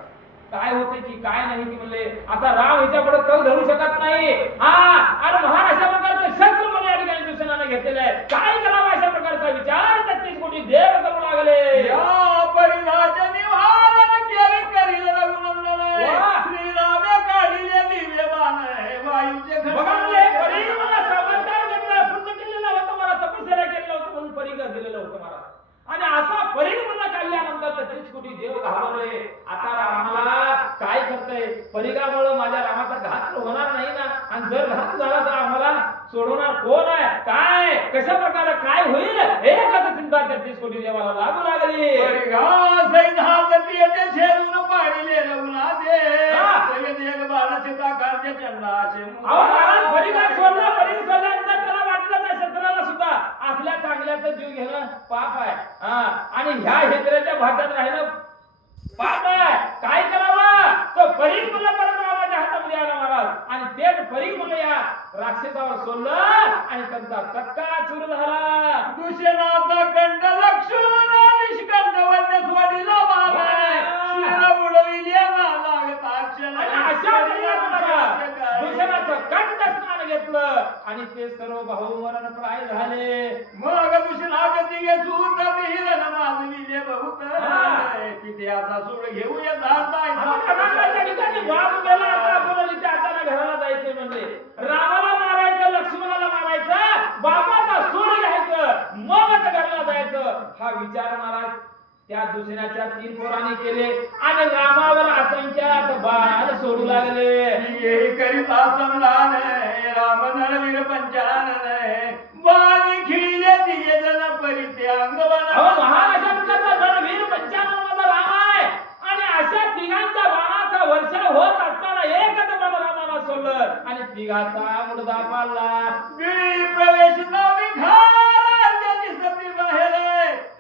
काय होते की काय नाही की म्हणले आता राम हिच्याकडे तग धरू शकत नाही. आणि महान अशा प्रकारचं शस्त्र मला या ठिकाणी दुसऱ्यानं घेतलेलं आहे. काय करावं अशा प्रकारचा विचार 33 कोटी देव करू लागले. या परिधाचे निवारण केले करील रघुनंदन. वा. श्रीरामे काढिले दिव्य बाण. वायूचे बघा म्हणजे परी मला सावरदार घेतलं. पुण्य केलेलं होतं मला तपश्चर्या केलेलं होतं म्हणून परिगर दिलेलं होतं मला. आणि असा परिग मला काढल्यानंतर 33 कोटी देव घाबरले. आता रामाला काय करतंय? परिगामुळे माझ्या रामाचा घात होणार नाही ना. आणि जर घात झाला तर आम्हाला सोडवणार कोण आहे? काय कशा प्रकारे काय होईल एकच चिंता 33 कोटी देवाला लागू लागली. छेदून पाडिले रघुनाथे. हा. सय्यद एक बाण सीता कांचे चंद्राचे. अहो महाराज परिगा सोडला. परिग सोडल्यानंतर त्याला वाटलं त्या शस्त्राला सुद्धा आपल्या चांगल्याचा जीव घेणं पाप आहे. आणि ह्या हेंद्राच्या भात्यात राहिलं पाप आहे. काय करावं? तो परीग मला परत रामाच्या हातामध्ये आला महाराज आणि तेच परीग मला या राक्षसावर सोडलं आणि त्यांचा चक्का चूर झाला. दुष्यनाचा कंठ लक्षून निष्कंठ वन्य सोडिला बाण. शिर बुडविल्या ना लागता क्षण. आणि अशा प्रकारे महाराज दुसऱ्याचं कंठ स्नान घेतलं आणि ते सर्व भाऊ मरण प्राय झाले. मग दुष्यनागती गे सूत विहीरन माजविले बहुत. तिथे आता सोड घेऊया त्या ठिकाणी बाप गेला. आता आपल्याला इथे हाताला घराला जायचे म्हणजे रामाला मारायचं लक्ष्मणाला मारायचं बापाचा सूड घ्यायचं मगच घराला जायचं. हा विचार महाराज त्या दुसऱ्याच्या 3 पोरांनी केले आणि रामावर असंख्यात बाण सोडू लागले. करिता समलान राम नरवीर पंचानन. बाणी खिळले तिघे जण परिते अंगवन. महान अशा प्रकारचा रणवीर 95 माझा राम आहे आणि अशा तिघांच्या बाणाचा वर्षाव होत असताना एकच बाण रामाला सोडलं आणि तिघाचा मुडदा पाडला. गिळी प्रवेश नावी घाल त्याची सती बाहेर.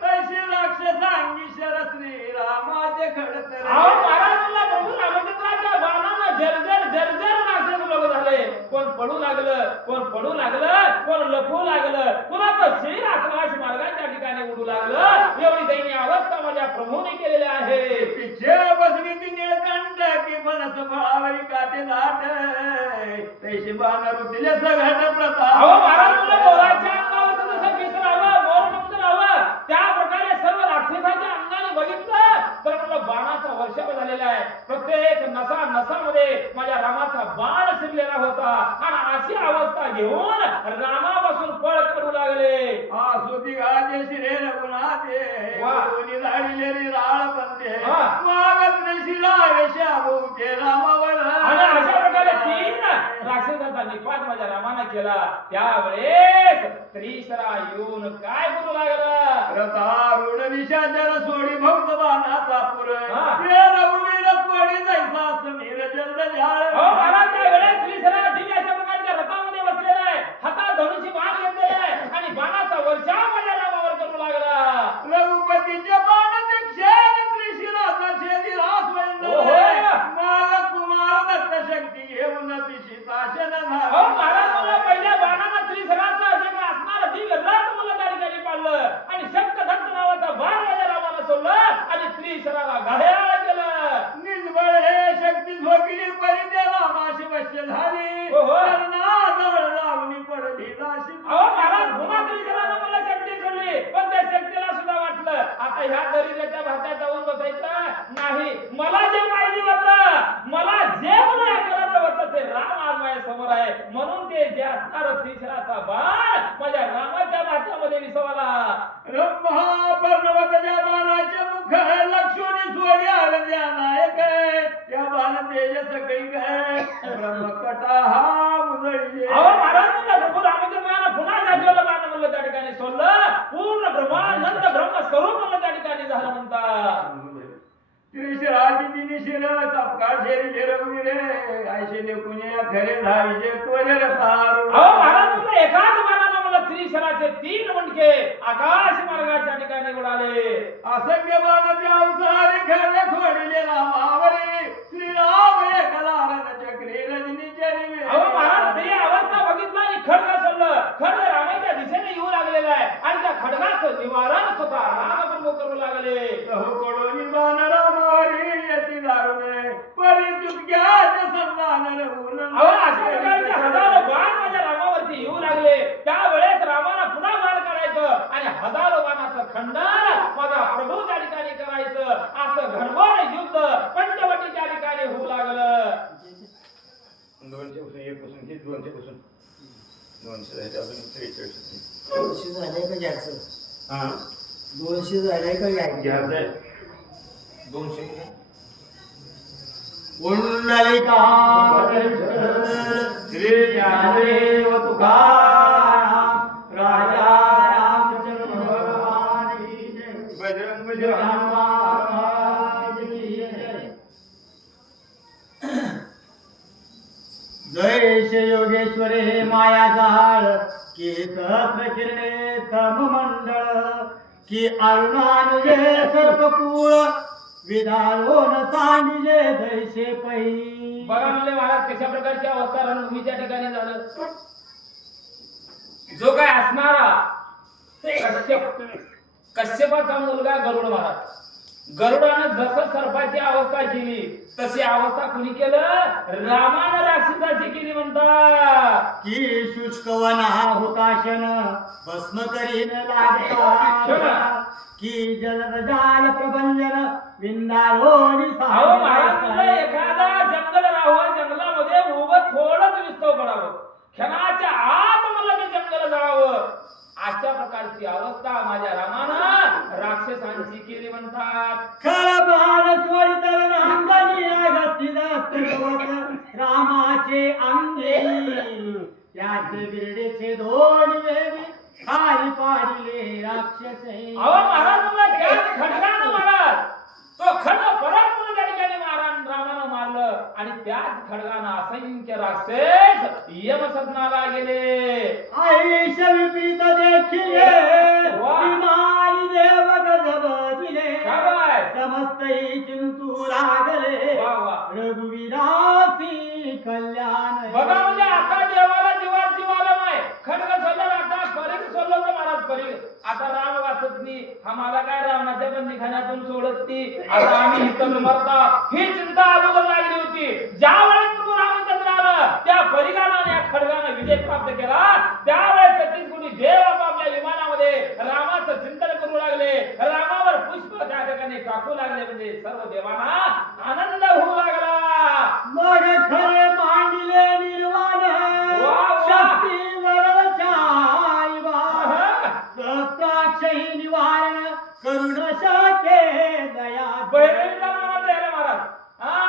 कैशी राक्षसांगी शर श्री रामाचे खडतर. महाराज मला प्रभू रामचंद्राच्या बाणानं जर्जर राक्षस लोक झाले. कोण पडू लागलं कोण लपू लागलं कुणाचं शरीर आकाश मार्गाच्या ठिकाणी उडू लागलं. एवढी दैनीय अवस्था माझ्या प्रभूने केलेली आहे. पिछे बसली ती निळकंठ की फणस फळावरी काटे लाट. तैशी बाण रुतले सघन प्रताप. महाराज मला मोराच्या अंगावर जसं विसरावं मोर नमून त्या प्रकारे सर्व राक्षसाच्या अंगाने बघितलं तर मला बाणाचा वर्षाव झालेला आहे. प्रत्येक नसामध्ये माझ्या रामाचा बाण शिरलेला होता आणि अशी अवस्था घेऊन रामापासून पळ करू लागले. आसुती गाजे शिरे रघुनाथे. वा. कोणी झाडिले राळ पंथे. हा. मागत शिरा वेशा भोवते रामावर. आणि निपात माझ्या रामानं केला त्यावेळेस त्रिशरा येऊन काय बोलू लागला रतारुण विषाजर सोडी भक्त बाणाचा पुर हा. हे रघुवीर कोडी जैसा समीर जलद झाळ अहो महाराज त्यावेळेस त्रिशरा दिव्य अशा प्रकारच्या रथामध्ये बसलेला आहे हातात धनुष्य बाण घेतलेला आहे आणि बाणाचा वर्षाव माझ्या रामावर करू लागला रघुपतीच्या बाणाचे क्षेत्र त्रिशिराचा छेदी रास ओहो. माग कुमार दत्त शक्ती येऊन पिशिताशन अहो महाराज मला पहिल्या बाणानं त्रिशराचा जे काय असणार दिव्य रथ मला त्या ठिकाणी पाडलं आणि शक्तदत्त नावाचा बाण माझ्या रामानं सोडलं आणि त्रिशराला घायाळ केलं निजबळ हे शक्ती झोपली परी त्याला माशी बश्य झाली ओहो. जवळ लावणी पडली दाशी अहो महाराज पुन्हा त्रिशरानं मला शक्ती सोडली पण त्या शक्तीला सुद्धा वाटलं आता ह्या दरिद्राच्या भात्यात जाऊन बसायचं नाही मला जे पाहिजे होतं मला जे मला करायचं होतं ते राम आज माझ्या समोर आहे म्हणून ते जे असणार त्रिशराचा बाण माझ्या रामाच्या भात्यामध्ये विसवला महापर्णवताच्या बाणाचे मुख लक्ष्मणी सोडी आल्या नायक त्या बाण तेजस काही काय ब्रह्मकटा हा उजळी अहो महाराज म्हणलं प्रभू रामचंद्रानं पुन्हा जागेवलं बाण म्हणलं त्या ठिकाणी सोडलं पूर्ण ब्रह्मानंद ब्रह्म स्वरूप म्हणलं त्या ठिकाणी झालं म्हणतात त्रिशिराची तिने शिर तपकाळ शेरी शिरवली रे आयशे देखुने खरे धावीचे त्वरे रतारू अहो महाराज म्हणलं एकाच बाणानं मला त्रिशराचे 3 मणके आकाश मार्गाच्या ठिकाणी उडाले असंख्य बाण व्यावसारी खेळले खोडले रामावरी श्रीराम एकला रण चक्री रजनी चरी अहो महाराज ते अवस्था बघितला आणि खड्ग सोडलं खड्ग रामाच्या दिशेने येऊ लागलेला आहे आणि त्या खड्गाचं निवारण स्वतः रामप्रभू करू लागले हो कोडोनी बाण रामावरी येती दारुणे परी चुटक्याचे सन्मान रवून अहो अशा प्रकारचे हजारो बाण माझ्या रामावरती येऊ लागले त्यावेळेस रामानं पुन्हा बाण काढायचं आणि हजारो बाणाचं खंडन माझा प्रभू त्या ठिकाणी करायचं असं घनघोर युद्ध पंचवटीच्या ठिकाणी होऊ लागलं 201 पासून 200 पासून 200 आहे अजून 43 200 झालंय का घ्यायचं हा 200 झालंय का घ्यायचं घ्यायचंय 200 पुंडलिका श्री ज्ञानदेव तुकाराम राजा रामचंद्र भगवान की जय. बजरंग महाराज की जय. जय श्री योगेश्वरे हे माया जाळ की सहस्र किरणे तम मंडळ की अरुणानुजे सर्वकुळ विधारोन सांडिले जैसे पै बघा म्हणले महाराज कशा प्रकारची अवस्था रणभूमीच्या ठिकाणी झालं जो काय असणारा कश्यपाचा मुलगा गरुड महाराज गरुडानं जसं सर्पाची अवस्था केली तशी अवस्था कुणी केलं रामानं राक्षसाची केली म्हणतात की शुष्क वना हुताशन भस्म करीन लागता की जलद जाल प्रबंधन विंदारोनी अहो महाराज म्हणलं, एखादा जंगल राहावं जंगलामध्ये उभं थोडंच विस्तव पडावं क्षणाच्या आत मला ते जंगल जाळावं अशा प्रकारची अवस्था माझ्या रामानं राक्षसांची केली म्हणतात खर बाण त्वरित अंगणी अगस्ती दत्त रामाचे अंगे त्याचे बिरडेचे दोन वेवी खाली पाडिले राक्षसे अहो महाराज म्हणलं, त्याच खडगानं महाराज तो खड्ग परत म्हणून त्या ठिकाणी रामानं मारलं आणि त्याच खडगानं असंख्य राक्षस यमसदनाला गेले आयुष विपरीत देखिले वा. विमानी देव गजब दिले काय? समस्तही चिंतू लागले वा वा रघुवीरासी कल्याण बघा म्हणजे आता देवाला जीवात जीव आला नाही खडग सोडलं आता परीग सोडलं होतं महाराज परीग आता राम वाचत नाही आम्हाला काय रावणाच्या बंदीखान्यातून सोडत ती आता आम्ही इथं मरता ही चिंता अगोदर लागली होती ज्या वेळेस प्रभू रामचंद्र आलं त्या परिगानं आणि या खडगानं विजय प्राप्त केला त्यावेळेस 33 कोटी देव आपापल्या विमानामध्ये रामाचं चिंतन करू लागले रामावर पुष्प त्या ठिकाणी टाकू लागले म्हणजे सर्व देवांना आनंद होऊ लागला मग खरे मांडले निर्वाण वा, वा. शक्तीवर चाईबा सहस्राक्षही निवारण करुण शके दया बहिणीचा मनात यायला महाराज हा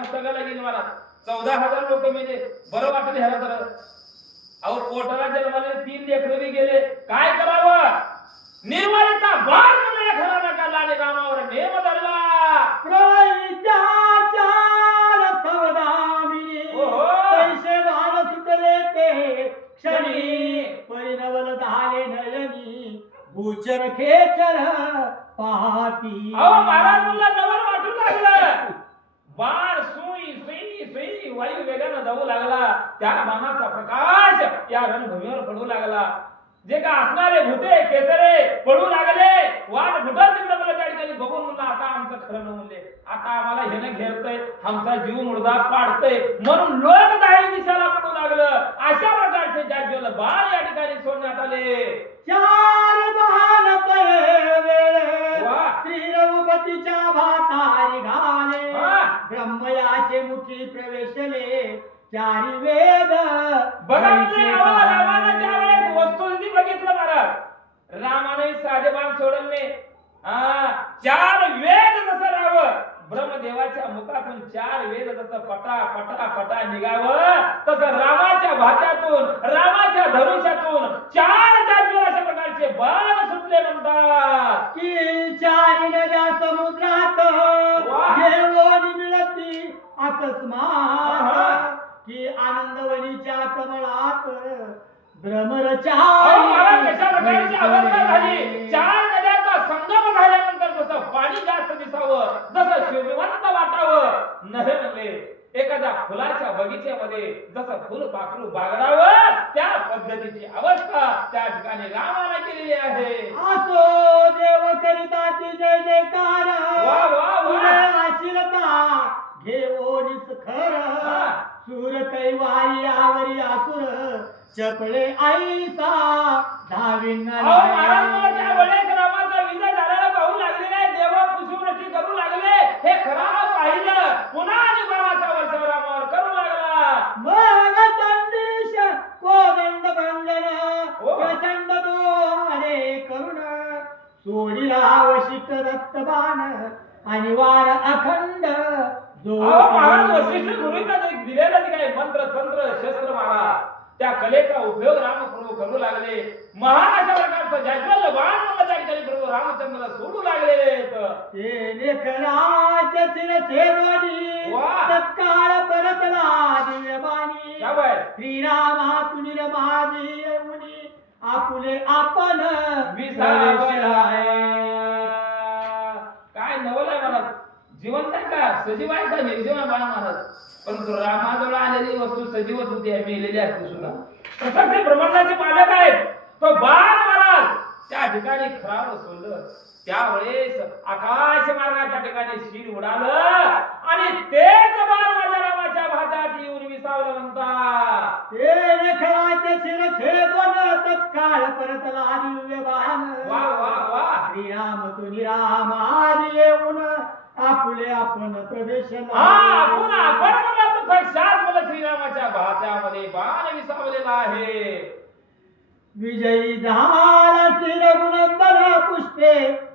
मस्तकाला गेली मला 14,000 लोक मेले. बरं वाटलं ह्याला तर. अहो पोटाला जन्माला 3 लेकरं बी गेले. काय करावं? निर्वाणीचा बाण म्हणून या घराला काढला आणि रामावर नेम धरला. प्रलयीच्या चार सवदामिनी ओहो. तैसे वार सुटले ते क्षणी परिणवल झाले नयनी भूचर खेचर पाहती. अहो महाराज मुला नवर वाटू लागलं. बाण सुई सुई सुई वायू वेगानं जाऊ लागला. त्या बाणाचा प्रकाश या रणभूमीवर पडू लागला. जे का असणारे भूते केसरे पडू लागले. वाट फुटत तिकडे मला त्या ठिकाणी बघून म्हणलं आता आमचं खरं न म्हणले. आता आम्हाला हेनं घेरतय, आमचा जीव मुर्दा पाडतय म्हणून लोक दाही दिशाला पडू लागलं. अशा प्रकारचे जाज्वल बाण या ठिकाणी सोडण्यात आले. चार बाण वेळे वा. श्री रघुपतीच्या भातारी घाले हा. ब्रह्मयाचे मुठी प्रवेशले चारी वेद बघा म्हणजे रामानं त्यावेळेस वस्तुस्थिती बघितलं महाराज. रामाने साधे बाण सोडले. 4 वेद जसं राहावं ब्रह्मदेवाच्या मुखातून 4 वेद जसं पटा पटा पटा निघावं तसं रामाच्या भात्यातून रामाच्या धनुष्यातून 4 जाज्वल अशा प्रकारचे बाण सुटले म्हणतात. की चारी नद्या समुद्रात वा. घेऊन मिळती आहा. अकस्मात की आनंदवनीच्या कमळात भ्रमर अहो महाराज कशा प्रकारची अवस्था झाली. 4 नद्यांचा संगम झाल्यानंतर जसं पाणी जास्त दिसावं जसं शोभिवंत वाटावं नहे म्हणले. एखाद्या फुलाच्या बगीच्यामध्ये जसं फुल पाखरू बागडावं त्या पद्धतीची अवस्था त्या ठिकाणी रामाने केलेली आहे. असो देव करिता ती जय जयकार वा वा वा. आशीर्ता घेऊनिस खर हा. सूर कैवारी आवरी आसुर चपळे ऐसा धाविन अहो महाराज मला त्यावेळेस रामाचा विजय झालेला पाहू लागलेला आहे. देव पुष्पवृष्टी करू लागले. हे खराब पाहिलं. पुन्हा आणि बाणाचा वर्षाव रामावर करू लागला. मग चंदीश कोदंड भंजन ओ. प्रचंड दोहाडे करुण सोडिला वशिष्ठ दत्तबाण आणि वार अखंड जो अहो महाराज वशिष्ठ गुरुंना दिलेला जे काही मंत्र तंत्र शस्त्र महाराज त्या कलेचा उपयोग रामप्रभू करू लागले. महान अशा प्रकारचं जाज्वल्य बाण मला त्या ठिकाणी प्रभू रामचंद्र सोडू लागले. ते लेखराज शिर छेदोनी वा. तत्काळ परतला दिव्यबाणी क्या बात. श्रीरामा तुझी माझी येऊनी आपुले आपण विसावला. काय नवल आहे महाराज. जिवंत आहे का सजीव आहे का निर्जीव आहे बाण महाराज. परंतु रामाजवळ आलेली वस्तू सजीवच होती आहे मेलेली असते सुद्धा. प्रत्यक्ष ब्रह्मांडाचे मालक आहेत. तो बाण महाराज त्या ठिकाणी खराब सोडलं. त्यावेळेस आकाश मार्गाच्या ठिकाणी शिर उडालं आणि तेच बाण माझ्या रामाच्या भातात येऊन विसावलं म्हणतात. ते लेखराज शिर छेदोन तत्काळ परतला दिव्यबाण वा वा वा. श्रीराम तुझी रामारी येऊन आपुले आपण प्रवेश आपण मला प्रत्यक्षात मला श्रीरामाच्या भात्यामध्ये बाण विसावलेला आहे. विजयी झाला श्री रघुनंदन पुष्पे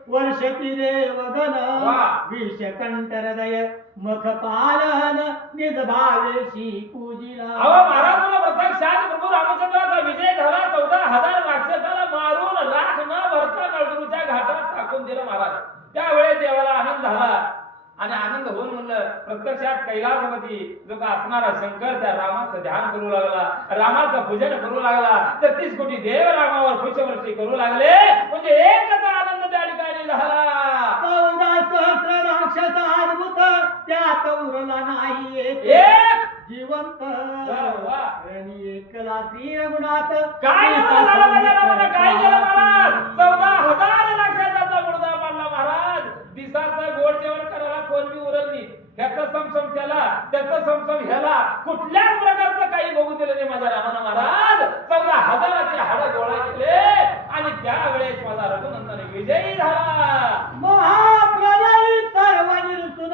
वर्षती देवगण वा. विषकंठ हृदय मख पालन निज भावेशी पूजिला. अहो महाराज मला प्रत्यक्षात प्रभू रामचंद्राचा विजय झाला. 14,000 राक्षसाला मारून राख न भरता नळदुरूच्या घाटात टाकून दिलं महाराज. त्यावेळेस देवाला आनंद झाला आणि आनंद होऊन म्हणलं प्रत्यक्षात कैलासमध्ये जो का असणारा शंकर त्या रामाचं ध्यान करू लागला. रामाचं पूजन करू लागला. 33 कोटी देव रामावर पुष्पवृष्टी करू लागले. म्हणजे एकच आनंद त्या ठिकाणी झाला. 14 सहस्र राक्षस अद्भुत त्यात उरला नाही एक जिवंत वा, वा. आणि एकला श्री रघुनाथ काय एवढं झालं माझ्या रामानं काय केलं महाराज. 14,000 राक्षसाचा मुर्दा मारला महाराज. दिसाचं गोड जेवण करायला कोण बी उरल नाही. ह्याचं समसम त्याला त्याचं समसम ह्याला कुठल्याच प्रकारचं काही बघू दिलं नाही माझ्या रामानं महाराज. 14,000चे हाड गोळा केले आणि त्यावेळेस माझा रघुनंदन विजयी झाला. महाप्रलय सर्व निरसुन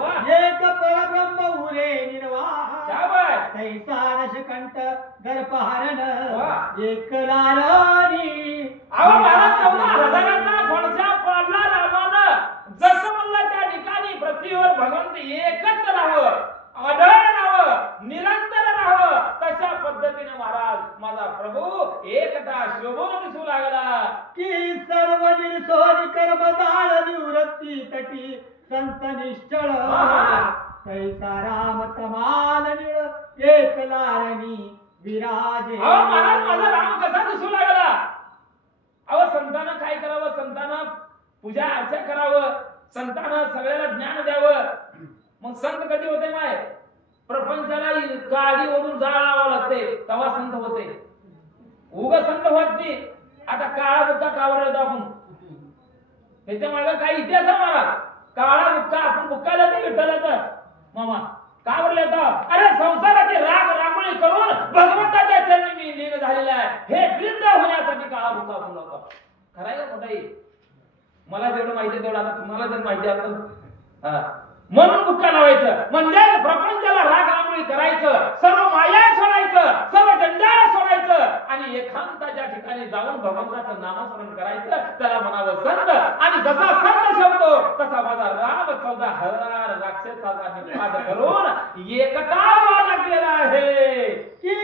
वा. एक परब्रह्म उरे निर्वाह शाबास. तैसा रसकंठ गर्भहरण वा. एकला राणी. अहो महाराज 14,000चा घोडचा पाडला रामानं. जसं म्हणलं त्या ठिकाणी पृथ्वीवर भगवंत एकच राहावं कर्मदाळ निवृत्ती तटी संत निश्चळ कैसा राम तमाल निळ एक लारणी विराजे. अहो महाराज माझा राम कसा दिसू लागला. अहो संतानं काय करावं, संतानं पूजा अर्चा करावं, संतानं सगळ्याला ज्ञान द्यावं. मग संत कधी होते माय, प्रपंचाला गाडी ओढून जाळावं लागते तेव्हा संत होते. उगा संत होत नाही. आता काळा बुक्का कावर येतो आपण, त्याच्या मागे काही इतिहास आहे मला. काळा बुक्का आपण बुक्काला ते विठ्ठलाचा मामा कावर येतो. अरे संसाराचे राग रांगोळी करून भगवंताच्या चरणी मी लीन झालेला आहे हे सिद्ध होण्यासाठी काळा बुक्का आपण लावतो. खरं का खोटं आहे? मला जेवढं माहिती तेवढं आता तुम्हाला जर माहिती असेल म्हणून बुक्का लावायचं. म्हणजे प्रपंचाला राग रांगोळी करायचं, सर्व माया सोडायचं, सर्व जंजाळ सोडायचं आणि एकांताच्या ठिकाणी जाऊन भगवंताचं नामस्मरण करायचं. त्याला म्हणावं संत. आणि जसा संत शब्दो तसा माझा राम 14,000 राक्षसाचा निपात करून एकटा लागलेला आहे की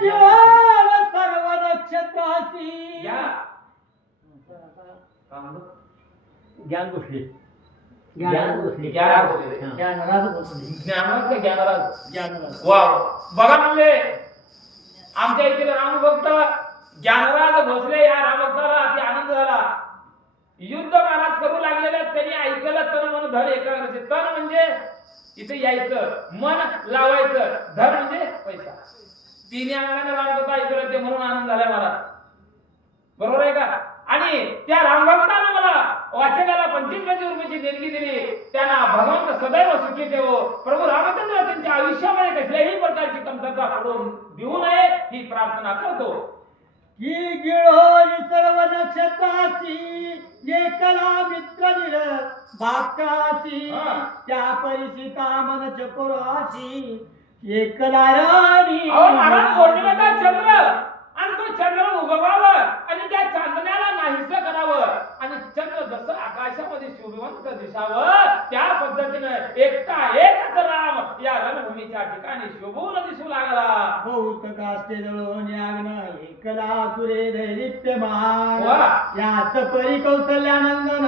जीवन सर्व नक्षत्रासी. या ज्ञान गोष्टी ज्ञानाचं ज्ञानराज. वा बघा म्हणजे आमच्या इथे रामभक्त ज्ञानराज भोसले या रामभक्ताला अति आनंद झाला. युद्ध महाराज करू लागलेले त्यांनी ऐकलं. तन मन धन एकाग्रते. तन म्हणजे इथे यायचं, मन लावायचं, धन म्हणजे पैसा. तिन्ही अंगाने रामभक्त ऐकलं ते म्हणून आनंद झाला मला. बरोबर आहे का? आणि त्या रामभक्तानं मला वाचकाला 25 रुपयाची देणगी दिली. त्यांना भगवंत सदैव सुखी ठेवो. प्रभू रामचंद्र त्यांच्या आयुष्यामध्ये कसल्याही प्रकारची कमतरता पडून देऊ नये ही प्रार्थना करतो. की गिळोरी सर्व नक्षत्रासी एकला मित्र निर बाकासी त्या परिचिता मन चकोरासी एकला राणी. अहो महाराज पौर्णिमेचा चंद्र आणि तो चंद्र उगवावा आणि त्या चांदण्याला नाहीसं करावं आणि चंद्र जसं आकाशामध्ये शोभिवंत दिसावं त्या पद्धतीनं एकटा एकच राम या रणभूमीच्या ठिकाणी शोभून दिसू लागला. बहुत काष्टे जळून याग्न एकला सुरे दैदिप्यमान. याच परी कौशल्यानंदन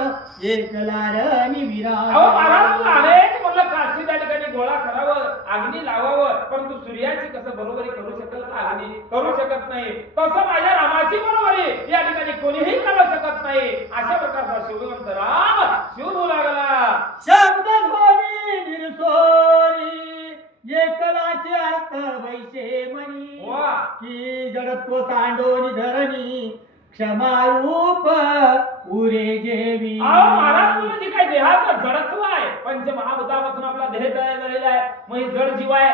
एकला रणी विराज. अहो महाराज अनेक म्हणलं काष्टी त्या ठिकाणी गोळा करावं, अग्नी लावावं, परंतु सूर्याची कसं बरोबरी करू शकत का? अग्नी करू शकत नाही. तसं माझ्या रामाची बरोबरी या ठिकाणी कोणीही करू शकत नाही. अशा प्रकारचा शिववंत राम शिवू लागला. शब्द ध्वनी निर्सोनी एकलाचे अर्थ वैशे मनी. की जडत्व सांडोनी धरणी क्षमारूप उरे जेवी. अहो महाराज म्हणजे काय देहाचं जडत्व आहे. पंचमहाभूतापासून आपला देह तयार झालेला आहे. मग ही जड जीव आहे.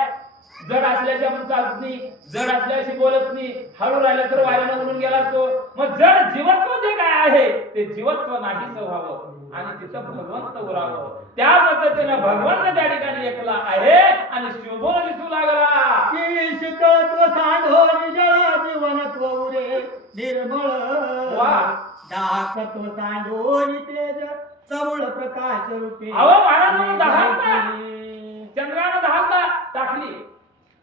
जड असल्याशी आपण चालत नाही, जड असल्याशी बोलत नाही, हळू राहिला तर वाऱ्यानं उडून गेला असतो. मग जड जीवत्व जे काय आहे ते जीवत्व नाहीच व्हावं आणि तिथं भगवंत उरावं. त्या पद्धतीनं भगवंत त्या ठिकाणी एकला आहे आणि शोभून दिसू लागला. की शीतळत्व सांडोनी जळ जीवनत्व उरे निर्मळ. दाहकत्व सांडोनी तेज सबळ प्रकाश रूपे. अहो महाराज दहालता चंद्रानं दहालता टाकली.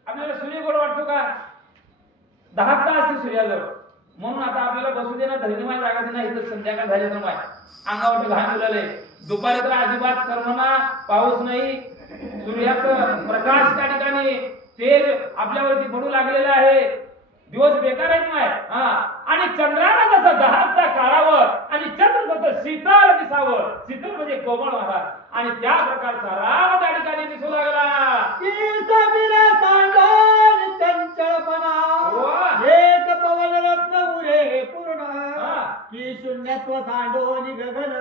आपल्याला सूर्य गोड वाटतो का? दहालता असते सूर्याजवळ. म्हणून आता आपल्याला बसू दे ना, धरणीमाय जागा दे ना. इथं संध्याकाळ झाली तर माय अंगावर घाण उरले. दुपारी तर अजिबात करमना, पाऊस नाही. सूर्याचं प्रकाश त्या ठिकाणी तेज आपल्यावरती पडू लागलेला आहे. दिवस बेकार आहेत माय. आणि चंद्रानं जसं दहालता काढावं आणि चंद्र जसं शीतल दिसावं. शीतल म्हणजे कोमळ व्हावा आणि त्या प्रकारचा राम त्या ठिकाणी दिसू लागला. की सबिरा सांडोनी चंचलपणा एक पवन रत्न उरे पूर्ण. की शून्यत्व सांडोनी गगन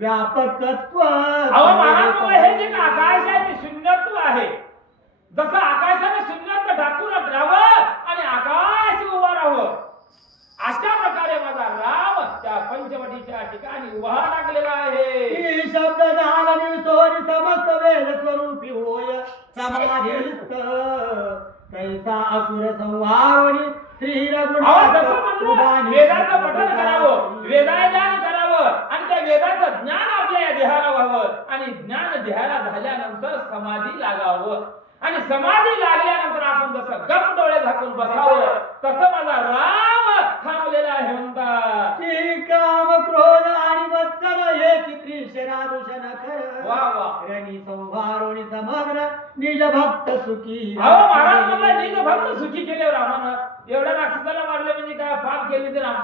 व्यापकत्व. अहो महाराज हे जे आकाश आहे ते शून्यत्व आहे. जसं आकाशाने शून्यत्व ढाकून राहावं आणि आकाश उभा राहावं अशा प्रकारे माझा राम त्या पंचवटीच्या ठिकाणी उभा लागलेला आहे. की शब्द झाला निर्सोनी समस्त वेद स्वरूपी होय समाधिस्थ. कैसा असुर संहारणी श्री रघुनाथ. वेदाचं पठन करावं, वेदायदान करावं आणि त्या वेदाचं ज्ञान आपल्या या देहाला व्हावं आणि ज्ञान देहाला झाल्यानंतर समाधी लागावं आणि समाधी लागल्यानंतर आपण जसं गप डोळे झाकून बसावं तसं माझा राम थांबलेला आहे म्हणतात. की काम क्रोध आणि वत्सल दूषणा दूषण कर वा वा रणी सौभारोणी समग्र निज भक्त सुखी अहो महाराज मला निज भक्त सुखी केले रामानं. एवढ्या राक्षसाला मारले म्हणजे काय पाप केले ते राम.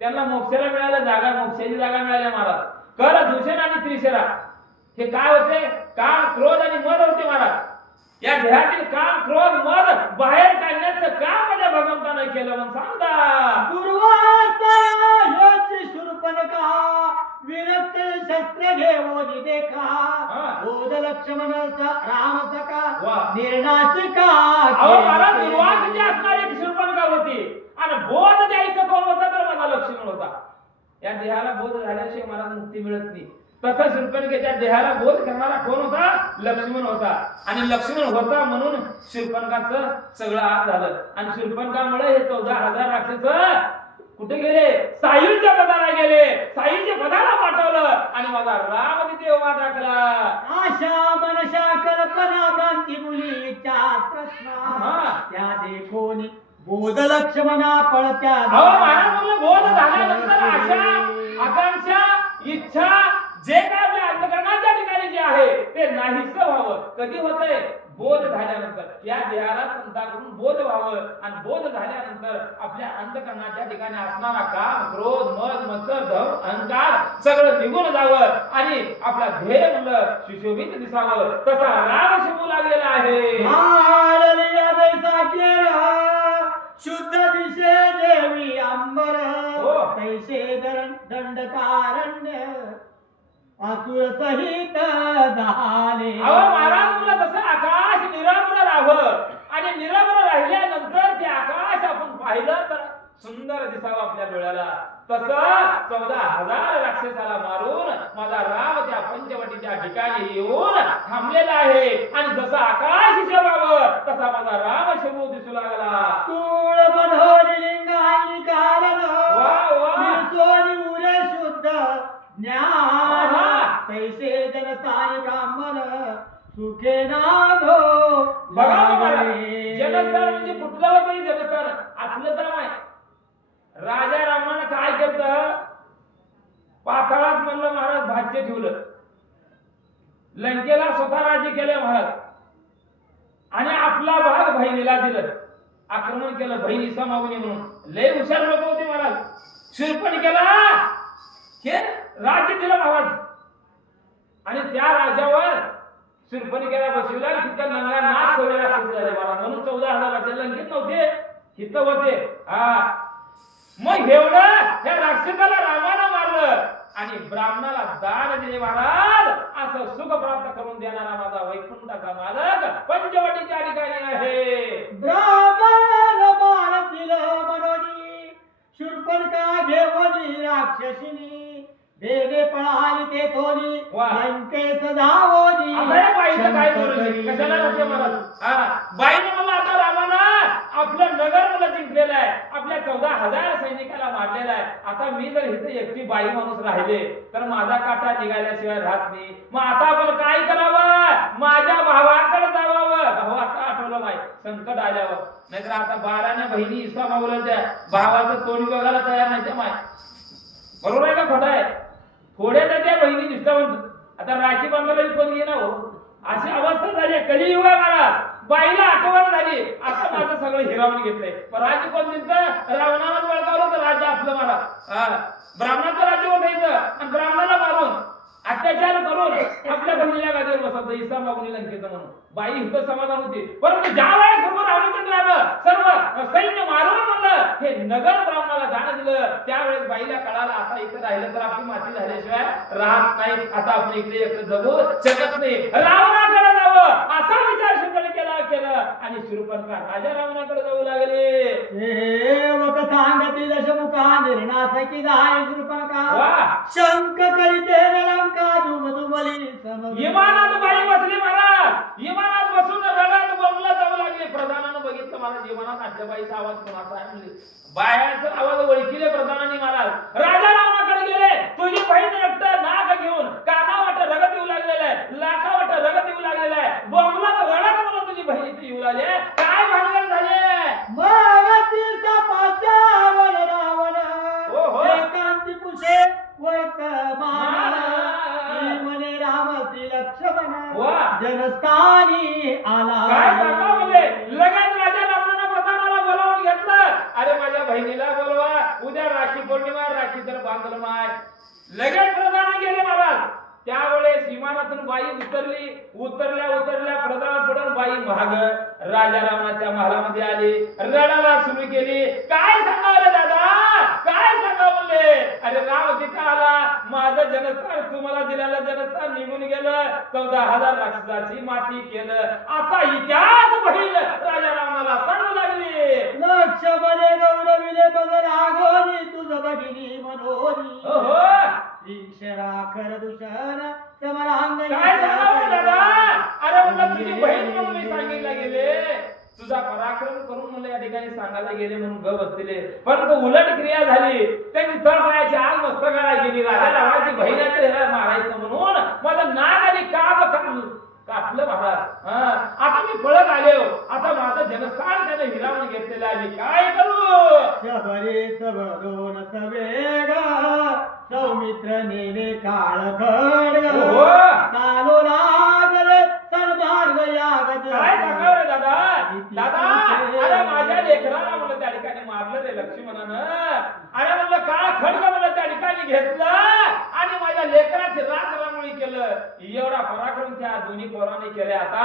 त्यांना मोक्षाला मिळाल्या जागा, मोक्षाची जागा मिळाल्या महाराज. कर दूषण आणि त्रिशरा हे काय होते? काम क्रोध आणि मद होते महाराज. या देहातील काम क्रोध मद बाहेर काढण्याचं काम माझ्या भगवंतानं केलं म्हणून सांगता. पूर्वाचा ह्याची शूर्पणखा विरक्त शस्त्र घेऊन देखा बोध लक्ष्मण राम सखा वा. निर्नाशिका अहो महाराज दुर्वासाची असणारी एक शूर्पणखा होती आणि बोध द्यायचं कोण होता तर माझा लक्ष्मण होता. या देहाला बोध झाल्याशिवाय मला मुक्ती मिळत नाही. तसा शूर्पणखेच्या देहाला बोध करणारा कोण होता? लक्ष्मण होता. आणि लक्ष्मण होता म्हणून शूर्पणखाचं सगळं आज झालं. आणि शूर्पणखामुळे हे 14,000 राक्षस कुठे गेले? सायुच्या पदाला गेले. सायुच्या पदाला पाठवलं आणि माझा राम तिथे उभा टाकला. आशा मनशा कल्पना भ्रांती मुली इच्छा प्रश्न त्या देखोनी बोध लक्ष्मणा पळत्या अहो महाराज म्हणलं बोध झाल्यानंतर आशा आकांक्षा इच्छा जे काय आपल्या अंतःकरणाच्या ठिकाणी जे आहे ते नाहीस व्हावं. कधी होतंय? बोध झाल्यानंतर. या देहाला संताकडून बोध व्हावं आणि बोध झाल्यानंतर आपल्या अंतःकरणाच्या ठिकाणी असणारा काम क्रोध मद मत्सर धव अहंकार सगळं निघून जावं आणि आपला ध्येय म्हणलं सुशोभित दिसावं. तसा राम शिकू लागलेला आहे. शुद्ध दिशे देवी अंबर हो. तैसे दंडकारण्य असुर सहित झाले. अहो महाराज तुला तसं आकाश निरभ्र राहावं आणि निरभ्र राहिल्यानंतर ते आकाश आपण पाहिलं तर सुंदर दिसावं आपल्या डोळ्याला. तसं 14,000 राक्षसाला मारून माझा राम त्या पंचवटीच्या ठिकाणी येऊन थांबलेला आहे. आणि जसं आकाश शोभावं तसा माझा राम शोभू दिसू लागला. तूळ बनवली लिंगाई कारण वा वा निर्सोनी उरे शुद्ध ज्ञान तैसे जनस्थानी ब्राह्मण सुखे नाधो. बघा जनस्थान म्हणजे कुठलं होतं? जनस्थान आपलं तर आहे. राजा रामानं काय केलं? पाताळात म्हणलं महाराज भाज्य ठेवलं. लंकेला स्वतः राज्य केले महाराज आणि आपला भाग बहिणीला दिलं. आक्रमण केलं बहिणीचा मागणी म्हणून. लय हुशार लोक होते महाराज. शूर्पणखेला हे राज्य दिलं महाराज आणि त्या राजावर शूर्पणखेला बसविला. तिथं नंगा नाश वगैरे झाले महाराज. म्हणून 14,000 राजे लंकेत नव्हते, तिथं होते. मग एवढं त्या राक्षसाला रामानं मारलं आणि ब्राह्मणाला दान दिले महाराज. असं सुख प्राप्त करून देणारा माझा वैकुंठाचा मालक पंचवटीच्या ठिकाणी आहे. ब्राह्मण मारतील मनोनी शूर्पणखा घेऊनी राक्षसिनी वेगे पळाली ते थोनी लंकेस धावोनी. आता बाईचं काय करू? कशाला राहते महाराज? बाईने मला आता रामानं आपलं नगर मला जिंकलेलं आहे. आपल्या 14,000 सैनिकाला मारलेला आहे. आता मी जर इथे एकटी बाई माणूस राहिले तर माझा काटा निघाल्याशिवाय राहत नाही. मग आता आपण काय करावं? माझ्या भावाकडे जावावं. भाऊ आता आठवलं माय संकट आल्यावर. नाहीतर आता 12 बहिणी हिस्सा मागवलं त्या भावाचं तोंड बघायला तयार नाही त्या माय. बरोबर आहे का खोटं आहे? थोडे तर त्या बहिणी निष्ठावंत. आता राखी बांधायला कोण घे ना हो. अशी अवस्था झाली. कलियुग आहे महाराज. बाईला आठवण झाली. आता माझं सगळं हिरावून घेतलंय. पण राज्य कोण दिसतं? रावणालाच बळकावलं तर राज्य आपलं महाराज. ब्राह्मणाचं राज्य होतं इथं आणि ब्राह्मणाला मारून अत्याचार करून आपल्या बहिणीला गादीवर बसवतं. हिस्सा मागून लंकेचं म्हणून. बाई इथं समाधान होती. परंतु ज्या वेळेस सर्व रावणचंद्रानं सर्व सैन्य मारून म्हणलं हे नगर ब्राह्मणाला दान दिलं त्यावेळेस बाईला कळालं आता इथं राहिलं तर आपली माती झाल्याशिवाय राहत नाही. आता आपण इकडे एकटं जगू शकत नाही. रावणाकडे जावं असा विचार केला आणि शूर्पणखा राजा रावणाकडे जाऊ लागले. सांगती दशमुखा निर्णासकी जाय शूर्पणखा शंख करीते लंका दुमदुमली विमानात बाई बसली महाराज. विमानात बसून रडात बोंबला जाऊ लागले. प्रधानानं बघितलं महाराज विमानात आटल्या बाईचा आवाज कोणाचा आहे म्हणले. बायाचा आवाज ओळखीले प्रधानांनी महाराज. राजा रावणाकडे गेले. तुझी बहीण रक्त नाक घेऊन कानावाट रगत येऊ लागलेला आहे. लाखावाट रगत येऊ लागलेला आहे. बोंबलात रडत मला तुझी बहीण इथे येऊ लागले. काय भानगड झाले? मावतीचा पाचावण रावण हो हो एकांती पुषे वर्तमान श्री लक्ष्मण वा. जनस्थानी आला. काय सांगा म्हणजे लगेच राजा रामानं प्रधानाला बोलावून घेतलं. अरे माझ्या बहिणीला बोलवा, उद्या राखी पौर्णिमा, राखी तर बांधल माय. लगेच प्रधान गेले महाराज. त्यावेळेस विमानातून बाई उतरल्या प्रधान पडून बाई भाग राजा रामाच्या महालामध्ये आली, रडायला सुरू केली. काय सांगावं रे दादा, काय सांगावं म्हणले. अरे राम तिथं आला, माझं जनस्थान तुम्हाला दिलेलं जनस्थान निघून गेलं, 14,000 राक्षसाची माती केलं, असा इतिहास बहीण राजा रामाला सांगू लागली. लक्ष्मणे गौरविले बघ राघोनी तुझ भगिनी मनोनी. ओहो, ईश्वरा कर दूषण समरांगणी. काय सांगावं दादा. अरे म्हणलं तुझी बहीण म्हणून मी सांगितलं गेले, तुझा पराक्रम करून मला या ठिकाणी सांगायला गेले म्हणून ग बसलेले, परंतु उलट क्रिया झाली. त्यांनी तळपायाची आग मस्तकाला गेली. राजा रामाची बहीण आहे तर ह्याला मारायचं म्हणून माझं नाग आणि काप कापलं महाराज. आता मी पळत आले, आता माझं जनस्थान त्याने हिरावून घेतलेलं आहे, मी काय करू. शबरी सबरोन सवेग सौमित्र नेले काळ खड्ग. ओहो. चालो लागले सन्मार्ग यागज. काय सांगावं रे दादा. अरे माझ्या लेकराला मला त्या ठिकाणी मारलं रे लक्ष्मणानं. अरे म्हणलं काळ खड्ग मला त्या ठिकाणी घेतलं आणि माझ्या लेकराची रांगरांगोळी केलं. एवढा पराक्रम त्या दोन्ही पोरांनी केले. आता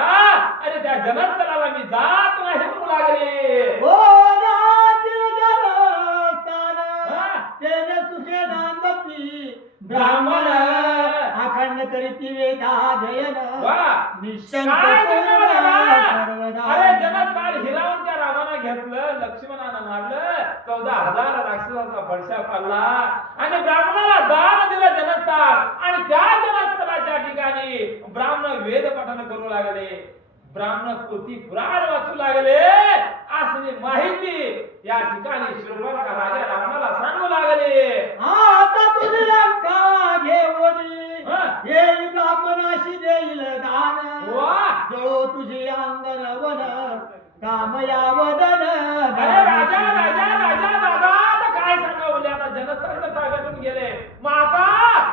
अरे त्या जनस्थळाला मी जात नाही म्हणू लागले. ओ नातील जनस्थान तेज सुखे नांदती ब्राह्मण अखंड करीती वेदाध्ययन. निश्चंक काय सांगावं दादा. सर्वदा. अरे जनस्थान हिरावून त्या रामानं घेतलं, लक्ष्मणानं मारलं, 14,000 राक्षसाचा फडशा पाडला आणि ब्राह्मणाला दान दिलं जनस्थान. आणि त्या जनस्थानाच्या ठिकाणी ब्राह्मण वेद पठण करू लागले, ब्राह्मण कृती पुराण वाचू लागले. असली माहिती या ठिकाणी शूर्पणखा राजा रावणाला सांगू लागले. आता तुझी लंका घेऊन येईल ब्राह्मणाशी देईल दान. जळो तुझी अंगण वन कामया वदन. अरे राजा दादा, आता काय सांगा बोले. आता जनस्थान तर ताब्यातून गेले, मग आता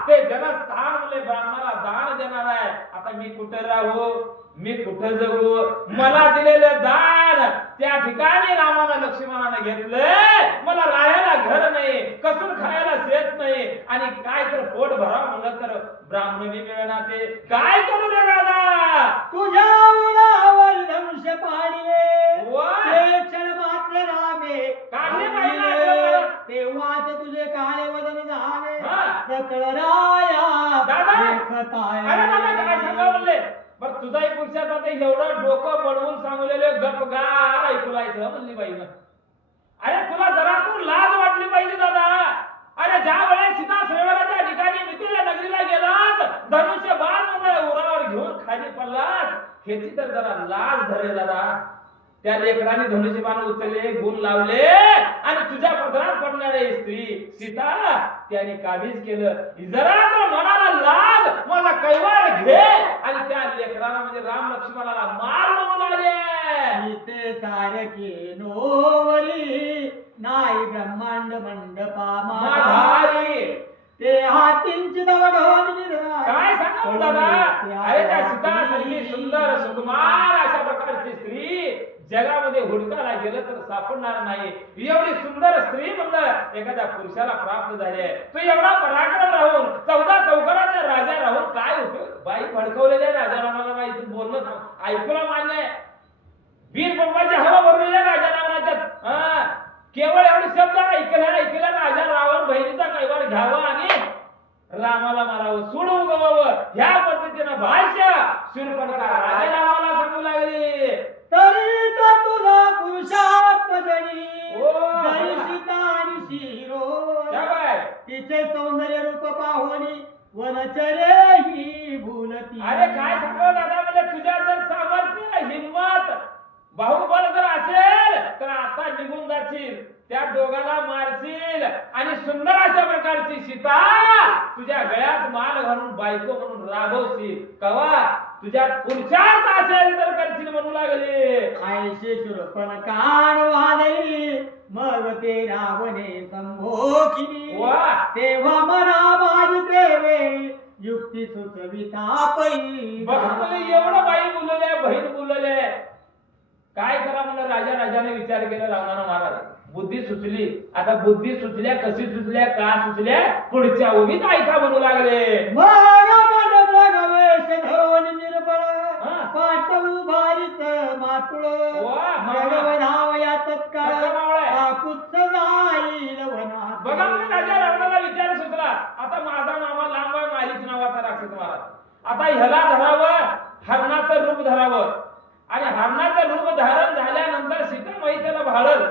ते जनस्थान मुले ब्राह्मणाला दान देणार आहे. आता मी कुठे राहू, मी कुठं जगू. मला दिलेलं दान त्या ठिकाणी रामानं लक्ष्मणानं घेतलंय. मला राहायला घर नाही, कसून खायला शेत नाही आणि काय तर पोट भरावं म्हणलं तर ब्राह्मण बी मिळेना. ते काय करू रे दादा. तुझ्या उरावर दंश पाडले वा. ते क्षण मात्र रामे काढले पाहिजे. तेव्हाच तुझे काळे वदन झाले. सकळ दादा. राया अरे दादा काय सांगा म्हणले. बर तुझाही पुरुषात आता एवढं डोकं बडवून सांगलेले गपगार ऐकूलायचं म्हणली बाईनं. अरे तुला जरा तू लाज वाटली पाहिजे दादा. अरे ज्या वेळेस सीता स्वयंवराच्या ठिकाणी मिथिला नगरीला गेलात, धनुष्य बाण म्हणून उरावर घेऊन खाली पडलास, ह्याची तर जरा लाज धरे दादा. त्या लेकराने धनुष्य बाण उचलले, गुण लावले आणि तुझ्या पदरात पडणारे स्त्री सीता त्याने काबीज केलं. जरा तर मनाला लाज, माझा कैवार घे. आणि त्या लेकराला म्हणजे राम लक्ष्मणाला मार म्हणून आले. इथे सारखे नोवरी नाही ब्रह्मांड मंडपा माधारी. ते हातींची दवडोन काय सांगू दादा. अरे त्या सीता सारखी सुंदर सुकुमार अशा प्रकारची स्त्री जगामध्ये हुडकायला गेलं तर सापडणार नाही. एवढी सुंदर स्त्री म्हणलं एखाद्या पुरुषाला प्राप्त झाली. तो एवढा पराक्रम राहून 14 चौकडाचा राजा राहून काय उपयोग. बाई भडकवलेल्या राजा रामाला बाई बोलणं ऐकूला मान्य आहे. वीर पंपाची हवा भरलेल्या राजा रावणाच्या केवळ एवढे शब्द ऐकला राजा रावण बहिणीचा कैवार घ्यावा आणि रामाला मारावं, सोडून गवावं. ह्या पद्धतीनं भाष्य शूर्पणखा राजा रामाला सांगू लागली. तरी तर तुझा पुरुषार्थ जणी ओ. जरी सीता आणि शिरो. क्या बाय. तिचे सौंदर्य रूप पाहोनी वनचरे ही भूलती. अरे काय सांगावं दादा. म्हणजे तुझ्या जर सामर्थ्य हिंमत बाहुबल जर असेल तर आता निघून जाशील, त्या दोघाला मारशील आणि सुंदर अशा प्रकारची सीता तुझ्या गळ्यात माल घालून बायको म्हणून राबवशील. कवा तुझ्यात पुरुषार्थ असेल तर करशील म्हणू लागले. आयशे शूर्पणखान वादळी मग ते रावणे संभोगिनी. वा. तेव्हा मना माझी ते वेळी युक्ती सुचविता पै बघा म्हणजे एवढं बाई बोलले, बहीण बोलले, काय करा म्हणलं. राजाने विचार केला. रावणाला महाराज बुद्धी सुचली. आता बुद्धी सुचल्या, कशी सुचल्या, का सुचल्या, पुढच्या उभीत ऐका म्हणू लागले. गवेश धरून निर्बळ हा. पाठवू भारीच मातुळ वा, मगवधावया तत्काळ सत्य मावळा. काकुत्स जाईल वनात. बघा म्हणजे राजा रावणाला विचार सुचला. आता माझा मामा लांब आहे, मालिक नावाचा राक्षस महाराज. आता ह्याला धरावं, हरणाचं रूप धरावं, आणि हरणाचं रूप धारण झाल्यानंतर सीतामाई त्याला भाळल,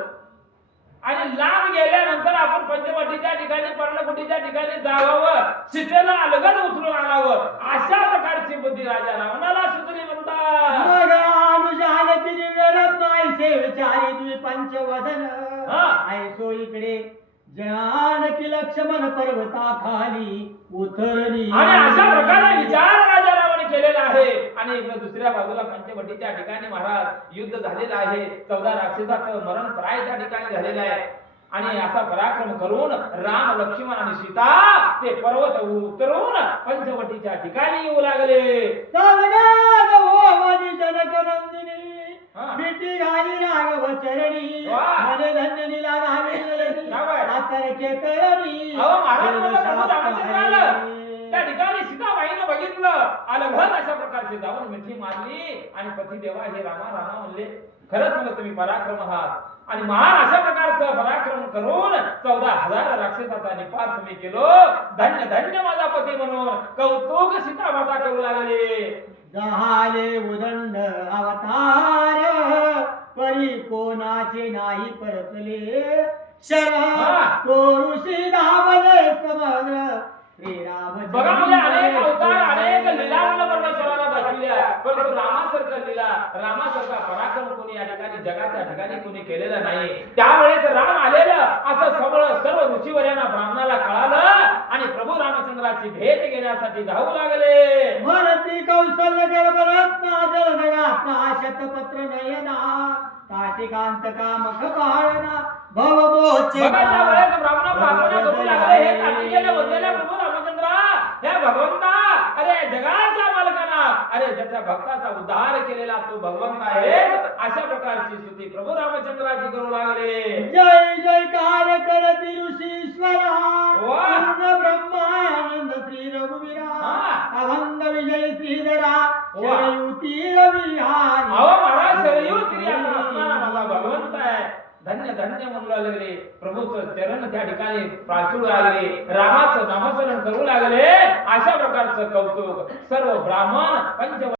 आणि लांब गेल्यानंतर आपण पंचवटीच्या ठिकाणी, पर्णकुटीच्या ठिकाणी जावावं, सीतेला अलगद उचलून आणावं, अशा प्रकारची बुद्धी राजा रावणाला सुचली म्हणतात. मग अनुजान केली वेळत ऐसे विचारी द्विपंचवदन हा. ऐसो इकडे जानकी लक्ष्मण पर्वता खाली उतरली. आणि अशा प्रकारे विचार राजा रावण केलेला आहे. आणि इकडे दुसऱ्या बाजूला पंचवटीच्या ठिकाणी महाराज युद्ध झालेलं आहे. 14 राक्षसाचं मरण प्राय त्या ठिकाणी झालेलं आहे. आणि असा पराक्रम करून राम, लक्ष्मण आणि सीता ते पर्वत उतरून पंचवटीच्या ठिकाणी येऊ लागले. सलगाद ओवानी जनकनंदिनी हा. मिठी घाली राघव चरणी वा. मने धन्य लीला घाली काय बाय? आतर केतरी अहो महाराज मला प्रभू रामचंद्र आलं. त्या ठिकाणी सीताबाईनं बघितलं, अलगद अशा प्रकारचे जाऊन मिठी मारली आणि पती देवा हे रामा रामा म्हणले. खरंच मला तुम्ही पराक्रम आहात, आणि महान अशा प्रकारचं पराक्रम करून 14,000 राक्षसाचा निपात तुम्ही केलो. धन्य धन्य माझा पती म्हणून कौतुक सीता माता करू लागले. झाले उदंड अवतार परी कोणाचे नाही परतले शरण हा. कोरुषी धावले समग्र श्रीराम. बघा म्हणजे अनेक अवतार, अनेक लीला मला परमेश्वराला दाखवल्या, परंतु रामासारखं लीला, रामासारखा पराक्रम कोणी या ठिकाणी जगाच्या ठिकाणी कोणी केलेला नाही. त्यावेळेस राम आलेलं असं सर्व ऋषीवर्यांना ब्राह्मणाला कळालं, आणि प्रभू रामचंद्राची भेट घेण्यासाठी धावू लागले. भरती कौशल्य गर्भरत्ना जलनगात्मा शतपत्र नयना काटिकांत कामक पाळना भवमोचे. बघा त्यावेळेस ब्राह्मण प्रार्थना करू लागले, हे कार्तिकेय वंदलेल्या प्रभू रामचंद्रा, हे भगवंता, अरे जगाच्या मालकाना, अरे ज्याच्या भक्ताचा उद्धार केलेला तो भगवंत आहे. अशा प्रकारची स्तुती प्रभू रामचंद्राची करू लागले. जय जयकार करती ऋषीश्वरा वा. पूर्ण ब्रह्मानंद श्री रघुवीरा हा. अभंग विजय श्रीधरा वा. शरयुती रविहारी. अहो महाराज शरयू तिरी असा असणारा माझा भगवंत आहे. धन्य धन्य म्हणू लागले. प्रभूचं चरण त्या ठिकाणी प्राचू लागले, रामाचं नामस्मरण करू लागले. अशा प्रकारचं कौतुक सर्व ब्राह्मण पंच